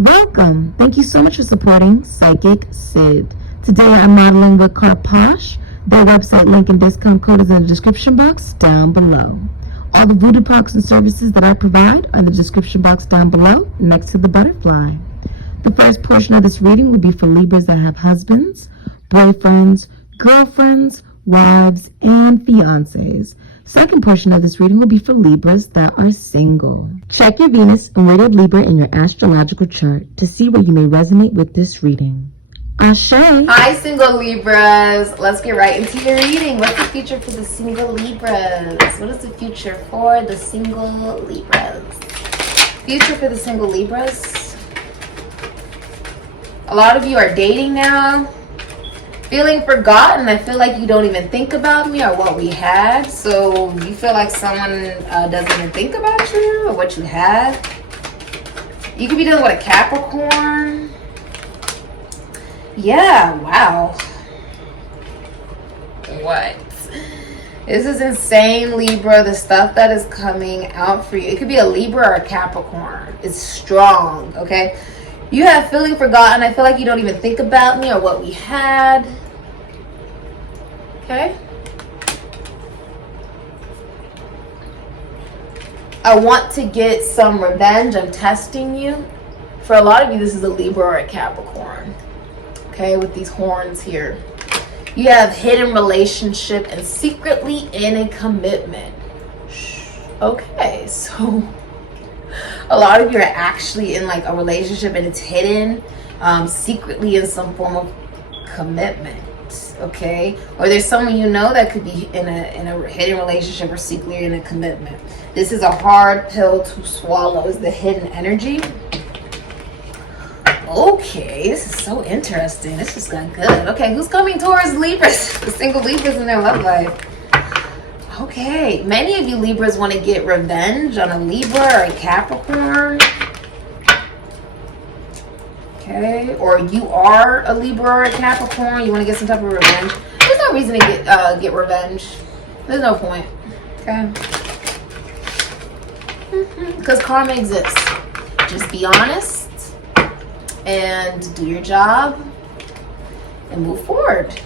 Welcome. Thank you so much for supporting Sikiksyd. Today I'm modeling with CASHAPP. Their website link and discount code is in the description box down below. All the voodoo products and services that I provide are in the description box down below next to the butterfly. The first portion of this reading will be for Libras that have husbands, boyfriends, girlfriends, wives, and fiancés. Second portion of this reading will be for Libras that are single. Check your Venus and weighted Libra in your astrological chart to see where you may resonate with this reading. Ashe. Hi, single Libras. Let's get right into your reading. What's the future for the single Libras? What is the future for the single Libras? Future for the single Libras. A lot of you are dating now. Feeling forgotten. I feel like you don't even think about me or what we had. So you feel like someone doesn't even think about you or what you had. You could be dealing with a Capricorn. Yeah, wow. What? This is insane, Libra. The stuff that is coming out for you. It could be a Libra or a Capricorn. It's strong, okay? You have feeling forgotten. I feel like you don't even think about me or what we had. Okay? I want to get some revenge. I'm testing you. For a lot of you, this is a Libra or a Capricorn. Okay, with these horns here. You have hidden relationship and secretly in a commitment. Okay, so a lot of you are actually in like a relationship and it's hidden secretly in some form of commitment. okay? Or there's someone you know that could be in a hidden relationship or secretly in a commitment. This is a hard pill to swallow, is the hidden energy. Okay, this is so interesting. This just got good. Okay, who's coming towards Libras? The single Libras in their love life. Okay, many of you Libras want to get revenge on a Libra or a Capricorn. Okay, or you are a Libra or a Capricorn. You want to get some type of revenge. There's no reason to get revenge. There's no point. Okay, because karma exists. Just be honest and do your job and move forward.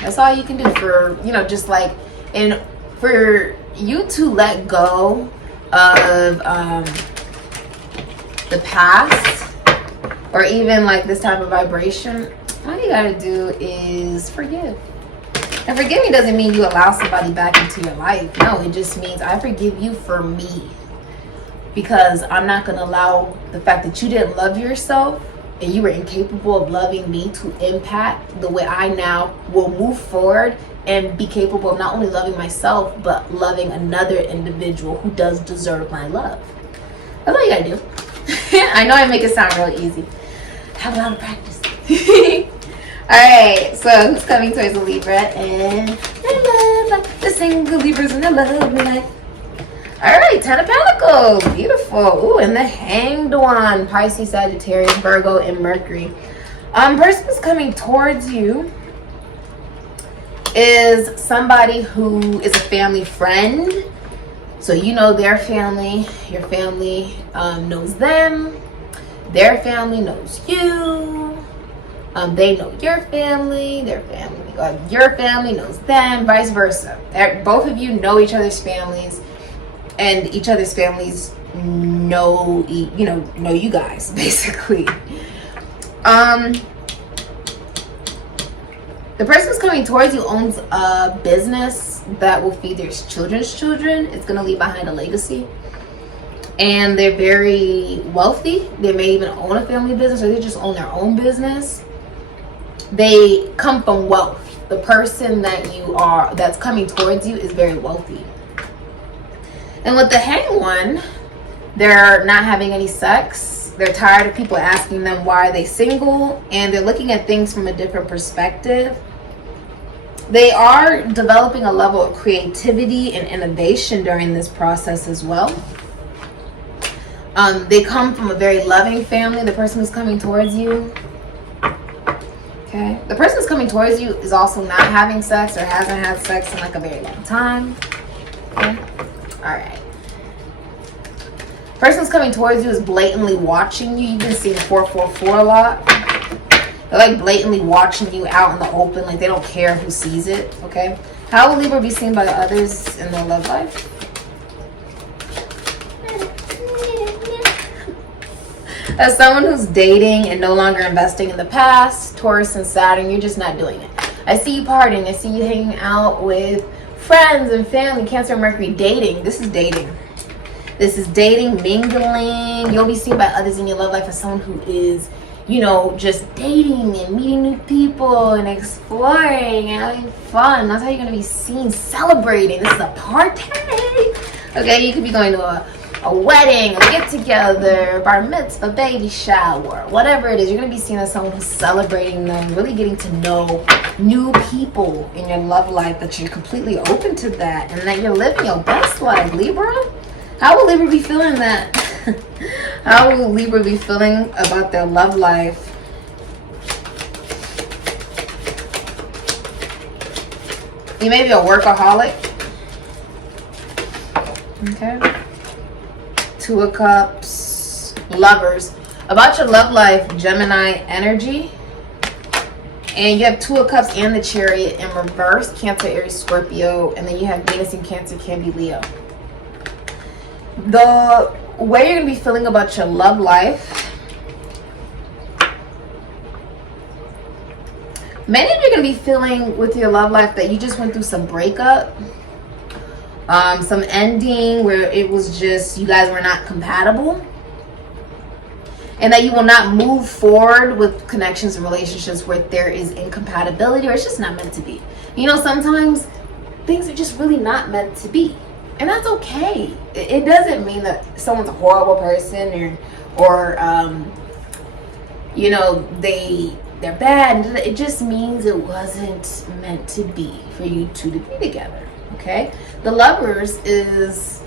That's all you can do for, you know, just like, and for you to let go of the past or even like this type of vibration, all you gotta do is forgive. And forgiving doesn't mean you allow somebody back into your life. No, it just means I forgive you for me, because I'm not gonna allow the fact that you didn't love yourself and you were incapable of loving me to impact the way I now will move forward and be capable of not only loving myself, but loving another individual who does deserve my love. That's all you gotta do. I know I make it sound real easy. Have a lot of practice. Alright, so who's coming towards a Libra and the single Libras in the love life? Alright, 10 of Pentacles. Beautiful. Ooh, and the Hanged One. Pisces, Sagittarius, Virgo, and Mercury. Person who's coming towards you is somebody who is a family friend. So you know their family. Your family knows them. Their family knows you. They know your family. Your family knows them. Vice versa. Both of you know each other's families. And each other's families know you guys, basically. The person who's coming towards you owns a business that will feed their children's children. It's going to leave behind a legacy. And they're very wealthy. They may even own a family business, or they just own their own business. They come from wealth. The person that's coming towards you is very wealthy. And with the Hanged One, they're not having any sex. They're tired of people asking them why are they single, and they're looking at things from a different perspective. They are developing a level of creativity and innovation during this process as well. They come from a very loving family, the person who's coming towards you. Okay. The person who's coming towards you is also not having sex or hasn't had sex in like a very long time. Okay. Alright. Person who's coming towards you is blatantly watching you. You've been seeing 444 a lot. They're like blatantly watching you out in the open. Like they don't care who sees it. Okay. How will Libra be seen by others in their love life? As someone who's dating and no longer investing in the past. Taurus and Saturn, you're just not doing it. I see you partying. I see you hanging out with friends and family. Cancer and Mercury. Dating. This is dating. This is dating, mingling. You'll be seen by others in your love life as someone who is, you know, just dating and meeting new people and exploring and having fun. That's how you're going to be seen, celebrating. This is a party. Okay, you could be going to a wedding, a get-together, bar mitzvah, baby shower, whatever it is. You're going to be seen as someone who's celebrating them, really getting to know new people in your love life, that you're completely open to that, and that you're living your best life, Libra. How will Libra be feeling that? How will Libra be feeling about their love life? You may be a workaholic. Okay. Two of Cups. Lovers. About your love life, Gemini energy. And you have Two of Cups and the Chariot in reverse. Cancer, Aries, Scorpio. And then you have Venus in Cancer, can be Leo. The way you're going to be feeling about your love life, many of you are going to be feeling with your love life that you just went through some breakup, some ending where it was just you guys were not compatible. and that you will not move forward with connections and relationships where there is incompatibility or it's just not meant to be. You know, sometimes things are just really not meant to be, and that's okay. It doesn't mean that someone's a horrible person or you know, they're bad. It just means it wasn't meant to be for you two to be together. Okay, the Lovers is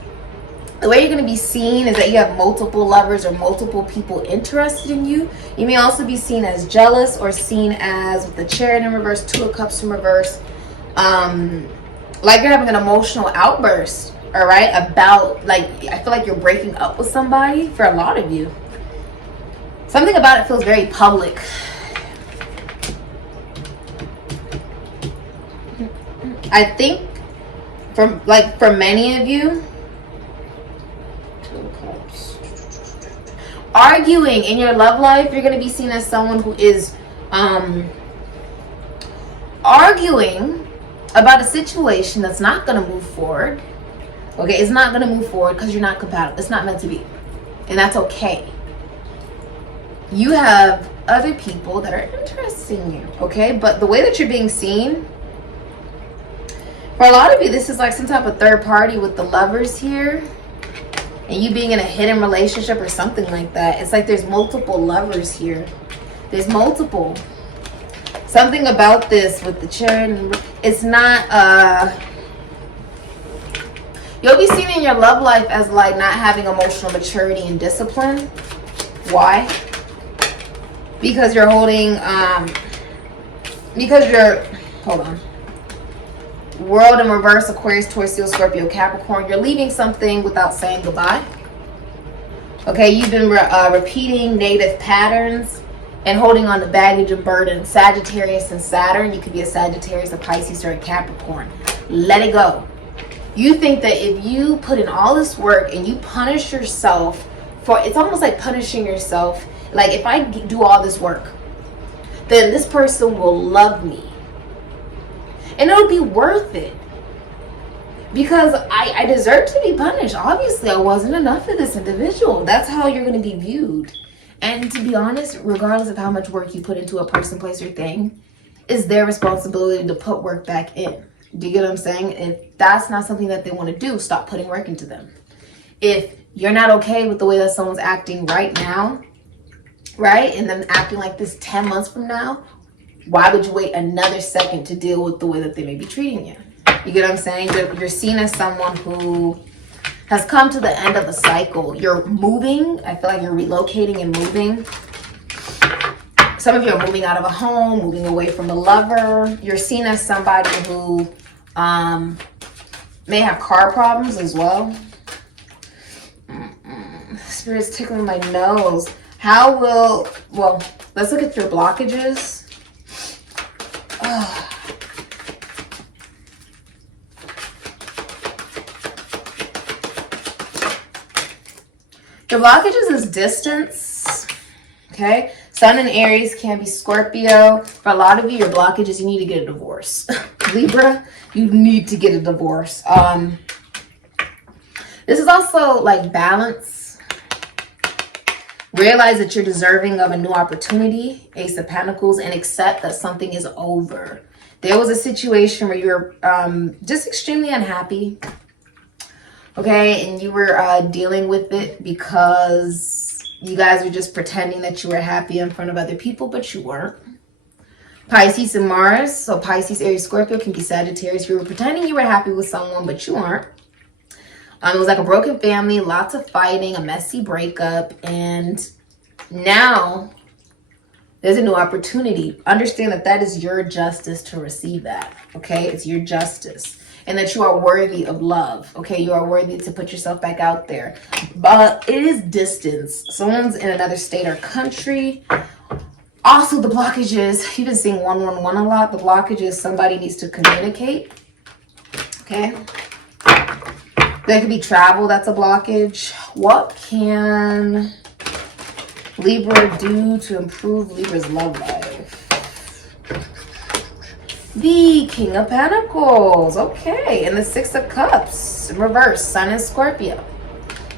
the way you're going to be seen is that you have multiple lovers or multiple people interested in you. You may also be seen as jealous or seen as, with the Chariot in reverse, Two of Cups in reverse, like you're having an emotional outburst, all right, about, like, I feel like you're breaking up with somebody for a lot of you. Something about it feels very public. I think for many of you, arguing in your love life, you're going to be seen as someone who is arguing about a situation that's not going to move forward. Okay, it's not going to move forward because you're not compatible. It's not meant to be, and that's okay. You have other people that are interested in you, okay? But the way that you're being seen, for a lot of you, this is like some type of third party with the Lovers here, and you being in a hidden relationship or something like that. It's like there's multiple lovers here. There's multiple. Something about this with the Chariot, it's not, you'll be seen in your love life as like not having emotional maturity and discipline. Why? Because you're holding, hold on. World in reverse, Aquarius, Taurus, Leo, Scorpio, Capricorn. You're leaving something without saying goodbye. Okay, you've been repeating negative patterns and holding on to baggage and burden. Sagittarius and Saturn. You could be a Sagittarius, a Pisces, or a Capricorn. Let it go. You think that if you put in all this work and you punish yourself for, it's almost like punishing yourself. Like, if I do all this work, then this person will love me. And it'll be worth it. Because I deserve to be punished. Obviously, I wasn't enough for this individual. That's how you're going to be viewed. And to be honest, regardless of how much work you put into a person, place, or thing, it's their responsibility to put work back in. Do you get what I'm saying? If that's not something that they want to do, stop putting work into them. If you're not okay with the way that someone's acting right now, right, and them acting like this 10 months from now, why would you wait another second to deal with the way that they may be treating you? You get what I'm saying? You're seen as someone who has come to the end of a cycle. You're moving. I feel like you're relocating and moving. Some of you are moving out of a home, moving away from a lover. You're seen as somebody who may have car problems as well. Spirit's tickling my nose. Well, let's look at your blockages. Your blockages is distance. Okay, Sun in Aries, can be Scorpio. For a lot of you, your blockages, you need to get a divorce. Libra, you need to get a divorce. This is also like balance. Realize that you're deserving of a new opportunity, Ace of Pentacles, and accept that something is over. There was a situation where you're just extremely unhappy, okay? And you were dealing with it because you guys were just pretending that you were happy in front of other people, but you weren't. Pisces and Mars, so Pisces, Aries, Scorpio, can be Sagittarius. You were pretending you were happy with someone, but you aren't. It was like a broken family, lots of fighting, a messy breakup, and now there's a new opportunity. Understand that that is your justice to receive that, okay? It's your justice, and that you are worthy of love, okay? You are worthy to put yourself back out there, but it is distance. Someone's in another state or country. Also, the blockages, you've been seeing 111 a lot. The blockages, somebody needs to communicate, okay? There could be travel, that's a blockage. What can Libra do to improve Libra's love life? The King of Pentacles, okay. And the Six of Cups, in reverse, Sun and Scorpio.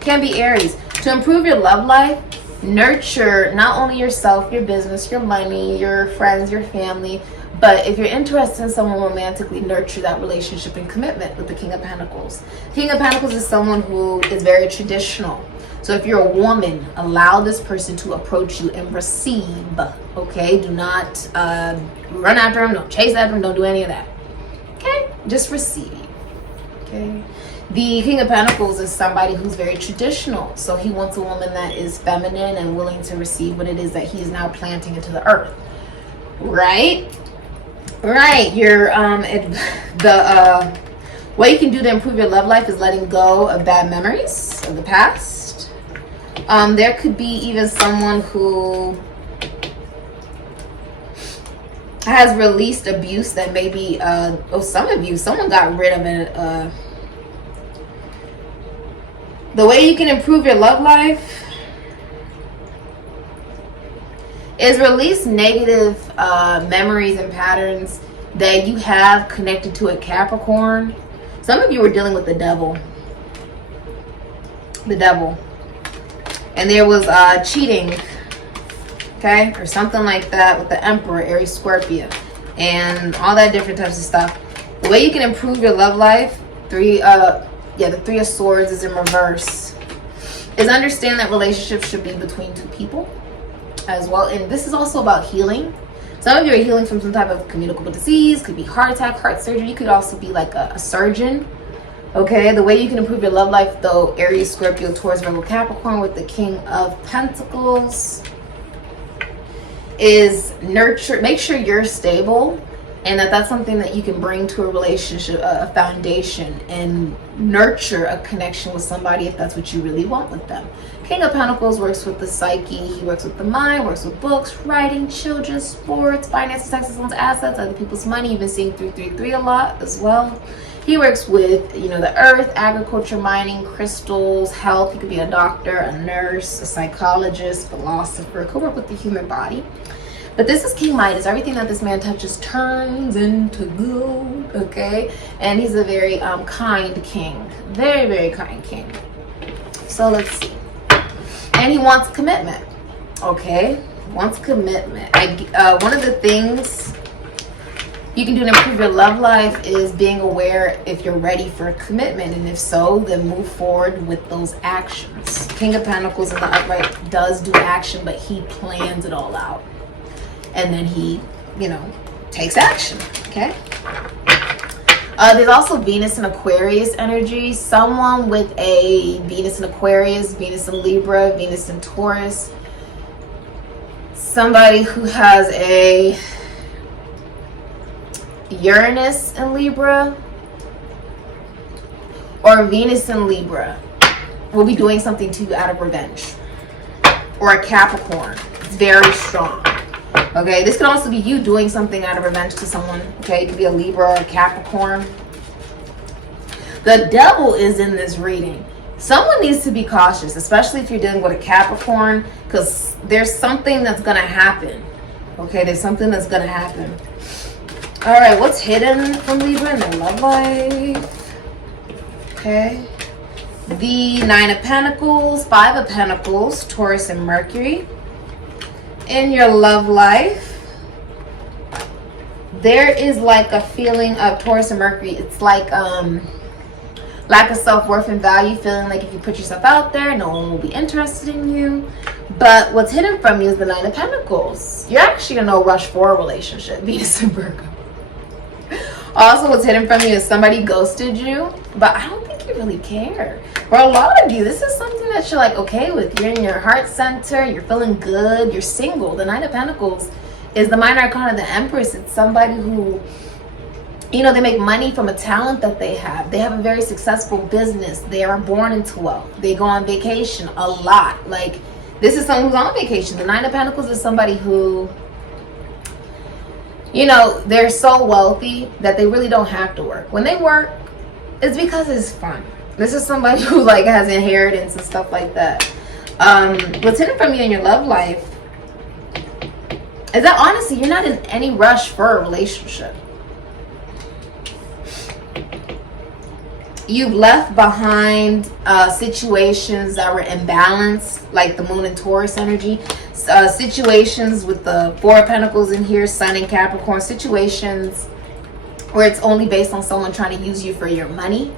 Can be Aries. To improve your love life, nurture not only yourself, your business, your money, your friends, your family, but if you're interested in someone romantically, nurture that relationship and commitment with the King of Pentacles. King of Pentacles is someone who is very traditional. So if you're a woman, allow this person to approach you and receive, okay? Do not run after him, don't chase after him, don't do any of that, okay? Just receive, okay? The King of Pentacles is somebody who's very traditional. So he wants a woman that is feminine and willing to receive what it is that he is now planting into the earth, right? Right, what you can do to improve your love life is letting go of bad memories of the past. There could be even someone who has released abuse that maybe, some of you, someone got rid of it. The way you can improve your love life is release negative memories and patterns that you have connected to a Capricorn. Some of you were dealing with the devil. And there was cheating, okay? Or something like that with the Emperor, Aries, Scorpio, and all that different types of stuff. The way you can improve your love life, the Three of Swords is in reverse, is understand that relationships should be between two people as well. And this is also about healing. Some of you are healing from some type of communicable disease, could be heart attack, heart surgery. You could also be like a surgeon, okay? The way you can improve your love life, though, Aries, Scorpio, Taurus, Virgo, Capricorn, with the King of Pentacles, is nurture, make sure you're stable, and that's something that you can bring to a relationship, a foundation, and nurture a connection with somebody if that's what you really want with them. King of Pentacles works with the psyche. He works with the mind, works with books, writing, children, sports, finances, taxes, loans, assets, other people's money. You've been seeing 333 a lot as well. He works with, the earth, agriculture, mining, crystals, health. He could be a doctor, a nurse, a psychologist, philosopher. Could work with the human body. But this is King Midas. Everything that this man touches turns into gold, okay? And he's a very kind king. Very, very kind king. So let's see. And he wants commitment, okay? Wants commitment. One of the things you can do to improve your love life is being aware if you're ready for a commitment. And if so, then move forward with those actions. King of Pentacles in the upright does do action, but he plans it all out. And then he, takes action, okay? There's also Venus and Aquarius energy. Someone with a Venus in Aquarius, Venus in Libra, Venus in Taurus. Somebody who has a Uranus in Libra or Venus in Libra will be doing something to you out of revenge. Or a Capricorn. It's very strong. Okay, this could also be you doing something out of revenge to someone. Okay, it could be a Libra or a Capricorn. The devil is in this reading. Someone needs to be cautious, especially if you're dealing with a Capricorn, because there's something that's going to happen. Okay, there's something that's going to happen. All right, what's hidden from Libra in their love life? Okay, the Nine of Pentacles, Five of Pentacles, Taurus and Mercury. In your love life, there is like a feeling of Taurus and Mercury. It's like lack of self-worth and value, feeling like if you put yourself out there, no one will be interested in you. But what's hidden from you is the Nine of Pentacles. You're actually in no rush for a relationship, Venus and Virgo. Also, what's hidden from you is somebody ghosted you, but I don't think you really care. For a lot of you, this is something that you're like okay with. You're in your heart center, you're feeling good, you're single. The Nine of Pentacles is the minor arcana of the Empress. It's somebody who, they make money from a talent that they have. They have a very successful business. They are born into wealth. They go on vacation a lot. Like, this is someone who's on vacation. The Nine of Pentacles is somebody who, they're so wealthy that they really don't have to work. When they work, it's because it's fun. This is somebody who has inheritance and stuff like that. What's hidden from you in your love life is that honestly, you're not in any rush for a relationship. You've left behind situations that were imbalanced, like the moon and Taurus energy. Situations with the Four of Pentacles in here, Sun and Capricorn. Situations where it's only based on someone trying to use you for your money.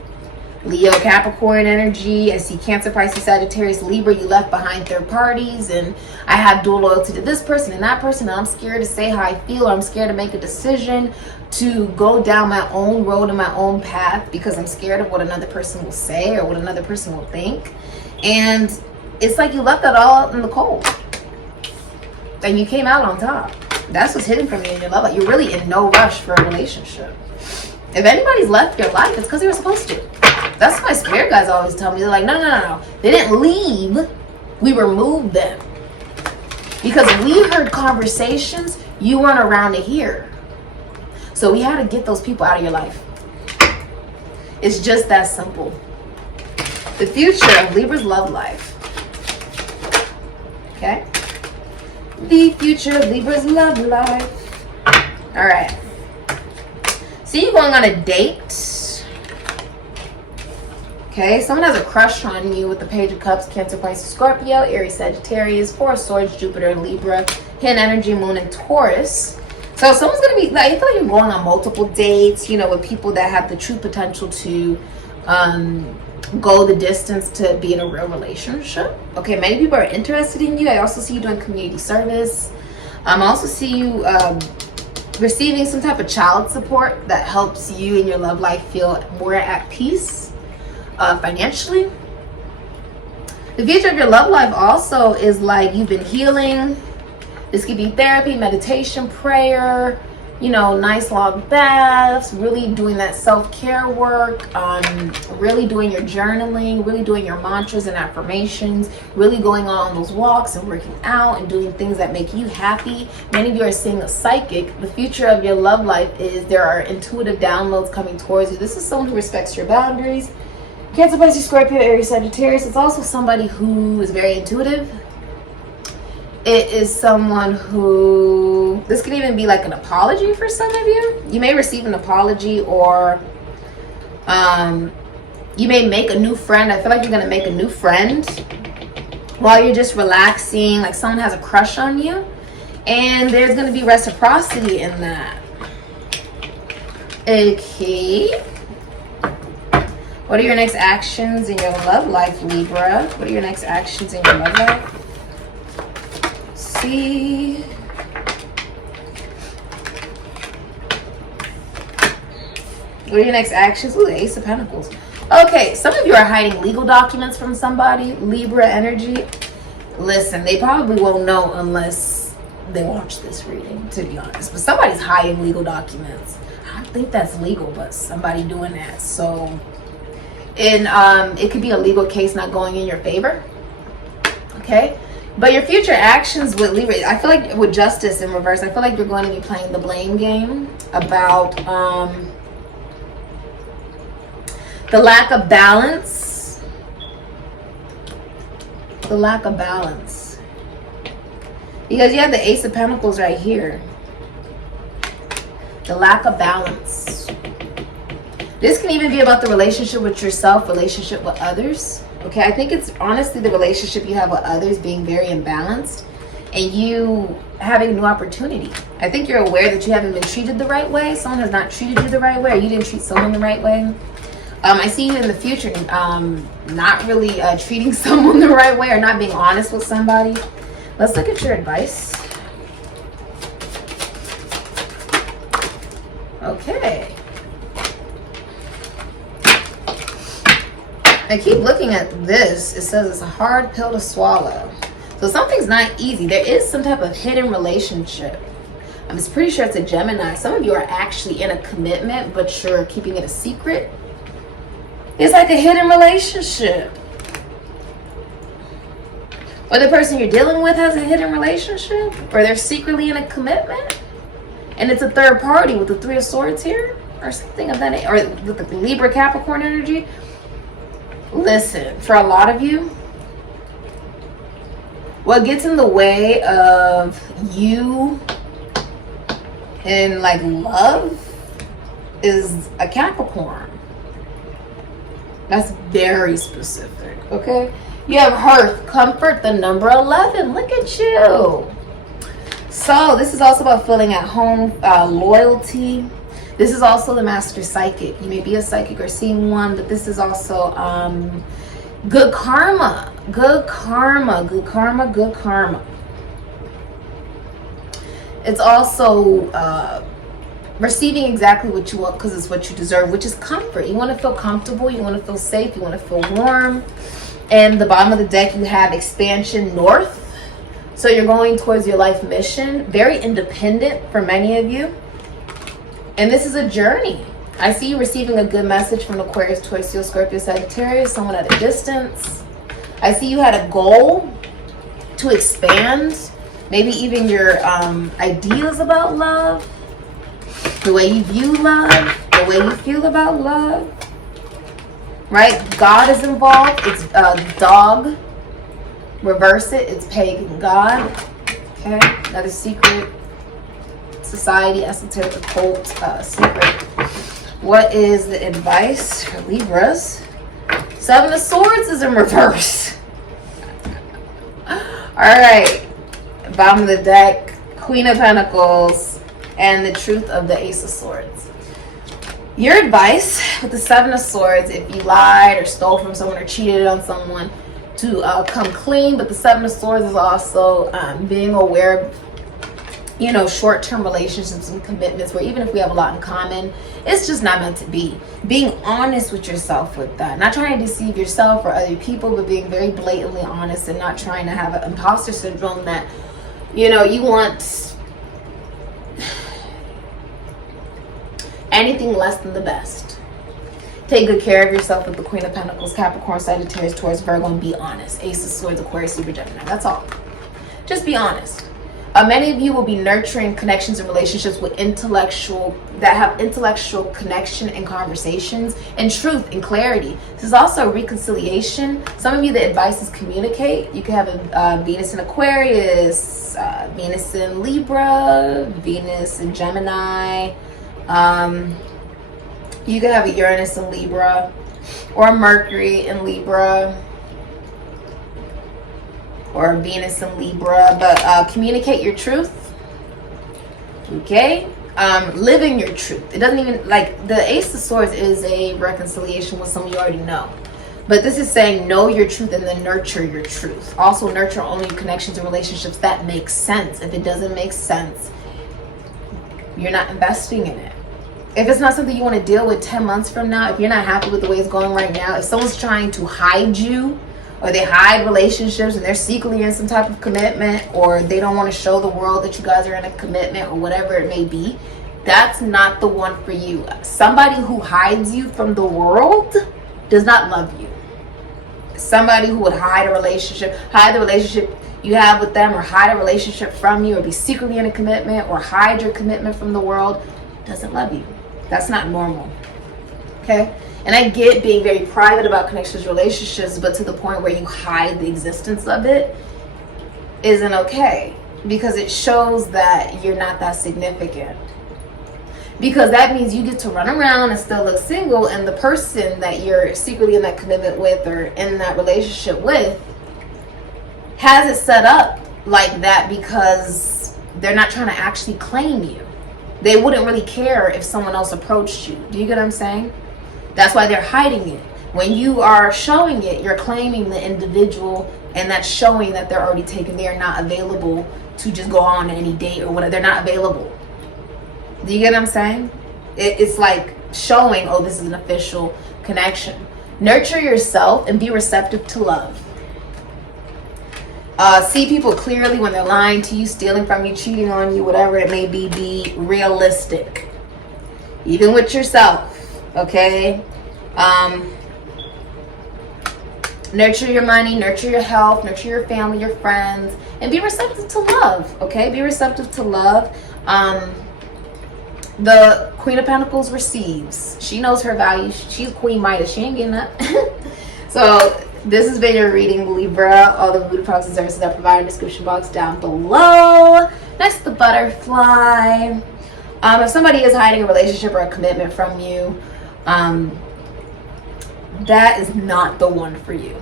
Leo, Capricorn energy. I see Cancer, Pisces, Sagittarius, Libra. You left behind third parties, and I have dual loyalty to this person and that person, and I'm scared to say how I feel, or I'm scared to make a decision to go down my own road and my own path because I'm scared of what another person will say or what another person will think. And it's like you left that all out in the cold and you came out on top. That's what's hidden from you in your love life. You're really in no rush for a relationship. If anybody's left your life, it's because they were supposed to. That's what my spirit guys always tell me. They're like, no. They didn't leave. We removed them. Because we heard conversations you weren't around to hear. So we had to get those people out of your life. It's just that simple. The future of Libra's love life. Okay? The future of Libra's love life. All right. See you going on a date. Okay, someone has a crush on you with the Page of Cups, Cancer, Pisces, Scorpio, Aries, Sagittarius, Four of Swords, Jupiter, and Libra, Hidden Energy, Moon, and Taurus. So someone's going to be, like, I feel like you're going on multiple dates, you know, with people that have the true potential to go the distance to be in a real relationship. Okay, many people are interested in you. I also see you doing community service. I also see you receiving some type of child support that helps you in your love life feel more at peace financially. The future of your love life also is like you've been healing. This could be therapy, meditation, prayer, you know, nice long baths, really doing that self-care work, really doing your journaling, really doing your mantras and affirmations, really going on those walks and working out and doing things that make you happy. Many of you are seeing a psychic. The future of your love life is there are intuitive downloads coming towards you. This is someone who respects your boundaries. Cancer, Pisces, Scorpio, Aries, Sagittarius. It's also somebody who is very intuitive. It is someone who, this could even be like an apology for some of you. You may receive an apology, or you may make a new friend. I feel like you're going to make a new friend while you're just relaxing, like someone has a crush on you, and there's going to be reciprocity in that. Okay. What are your next actions in your love life, Libra? What are your next actions in your love life? See. What are your next actions? Ooh, the Ace of Pentacles. Okay, some of you are hiding legal documents from somebody, Libra energy. Listen, they probably won't know unless they watch this reading, to be honest. But somebody's hiding legal documents. I don't think that's legal, but somebody doing that. So, and it could be a legal case not going in your favor. Okay? But your future actions with Libra, I feel like with Justice in reverse, I feel like you're going to be playing the blame game about the lack of balance. The lack of balance. Because you have the Ace of Pentacles right here. The lack of balance. This can even be about the relationship with yourself, relationship with others. Okay, I think it's honestly the relationship you have with others being very imbalanced and you having new opportunity. I think you're aware that you haven't been treated the right way. Someone has not treated you the right way, or you didn't treat someone the right way. I see you in the future not really treating someone the right way or not being honest with somebody. Let's look at your advice. Okay. I keep looking at this. It says it's a hard pill to swallow. So something's not easy. There is some type of hidden relationship. I'm just pretty sure it's a Gemini. Some of you are actually in a commitment, but you're keeping it a secret. It's like a hidden relationship. Or the person you're dealing with has a hidden relationship, or they're secretly in a commitment. And it's a third party with the Three of Swords here, or something of that, or with the Libra Capricorn energy. Listen, for a lot of you, what gets in the way of you in like love is a Capricorn. That's very specific, okay? You have hearth, comfort, the number 11. Look at you. So this is also about feeling at home, loyalty. This is also the master psychic. You may be a psychic or seeing one, but this is also good karma. Good karma, good karma, good karma. It's also receiving exactly what you want because it's what you deserve, which is comfort. You want to feel comfortable. You want to feel safe. You want to feel warm. And the bottom of the deck, you have expansion north. So you're going towards your life mission. Very independent for many of you. And this is a journey. I see you receiving a good message from Aquarius, Taurus, Leo, Scorpio, Sagittarius, someone at a distance. I see you had a goal to expand. Maybe even your ideas about love. The way you view love. The way you feel about love. Right? God is involved. It's dog. Reverse it. It's pagan god. Okay? Another secret. Society, esoteric, occult, secret. What is the advice for Libras? Seven of Swords is in reverse. Alright. Bottom of the deck. Queen of Pentacles. And the truth of the Ace of Swords. Your advice with the Seven of Swords, if you lied or stole from someone or cheated on someone, to come clean. But the Seven of Swords is also being aware of, you know, short-term relationships and commitments where even if we have a lot in common, it's just not meant to be. Being honest with yourself with that. Not trying to deceive yourself or other people, but being very blatantly honest and not trying to have an imposter syndrome that, you know, you want anything less than the best. Take good care of yourself with the Queen of Pentacles, Capricorn, Sagittarius, Taurus, Virgo, and be honest. Ace of Swords, Aquarius, Libra, Gemini. That's all. Just be honest. Many of you will be nurturing connections and relationships with that have intellectual connection and conversations and truth and clarity. This is also a reconciliation. Some of you, the advice is communicate. You can have a Venus in Aquarius, Venus in Libra, Venus in Gemini. You could have a Uranus in Libra or Mercury in Libra or Venus in Libra, but communicate your truth. Okay? Living your truth. It doesn't even, like, the Ace of Swords is a reconciliation with someone you already know. But this is saying know your truth and then nurture your truth. Also nurture only connections and relationships that make sense. If it doesn't make sense, you're not investing in it. If it's not something you want to deal with 10 months from now, if you're not happy with the way it's going right now, if someone's trying to hide you, or they hide relationships and they're secretly in some type of commitment, or they don't want to show the world that you guys are in a commitment or whatever it may be, that's not the one for you. Somebody who hides you from the world does not love you. Somebody who would hide the relationship you have with them, or hide a relationship from you, or be secretly in a commitment, or hide your commitment from the world, doesn't love you. That's not normal. Okay? And I get being very private about connections, relationships, but to the point where you hide the existence of it isn't okay, because it shows that you're not that significant. Because that means you get to run around and still look single, and the person that you're secretly in that commitment with or in that relationship with has it set up like that because they're not trying to actually claim you. They wouldn't really care if someone else approached you. Do you get what I'm saying? That's why they're hiding it. When you are showing it, you're claiming the individual, and that's showing that they're already taken. They are not available to just go on any date or whatever. They're not available. Do you get what I'm saying? It's like showing, oh, this is an official connection. Nurture yourself and be receptive to love. See people clearly when they're lying to you, stealing from you, cheating on you, whatever it may be. Be realistic. Even with yourself. Okay? Nurture your money, nurture your health, nurture your family, your friends, and be receptive to love. Okay? Be receptive to love. The Queen of Pentacles receives. She knows her value. She's Queen Midas. She ain't getting up. So this has been your reading, Libra. All the VOODOO products and services are provided in the description box down below. Next, the butterfly. If somebody is hiding a relationship or a commitment from you, that is not the one for you.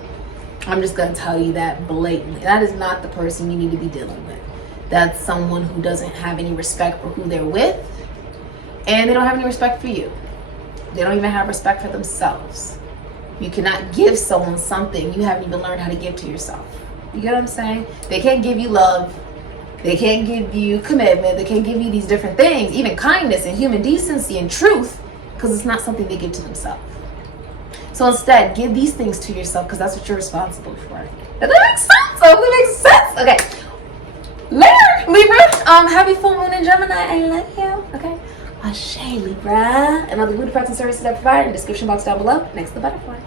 I'm just going to tell you that blatantly. That is not the person you need to be dealing with. That's someone who doesn't have any respect for who they're with, and they don't have any respect for you. They don't even have respect for themselves. You cannot give someone something you haven't even learned how to give to yourself. You get what I'm saying? They can't give you love. They can't give you commitment. They can't give you these different things, even kindness and human decency and truth, because it's not something they give to themselves. So instead, give these things to yourself, because that's what you're responsible for. Does that make sense? Hopefully it makes sense. Okay. Later, Libra. Happy full moon in Gemini. I love you. Okay. Ashe, Libra. And all the voodoo products and services I provide in the description box down below next to the butterfly.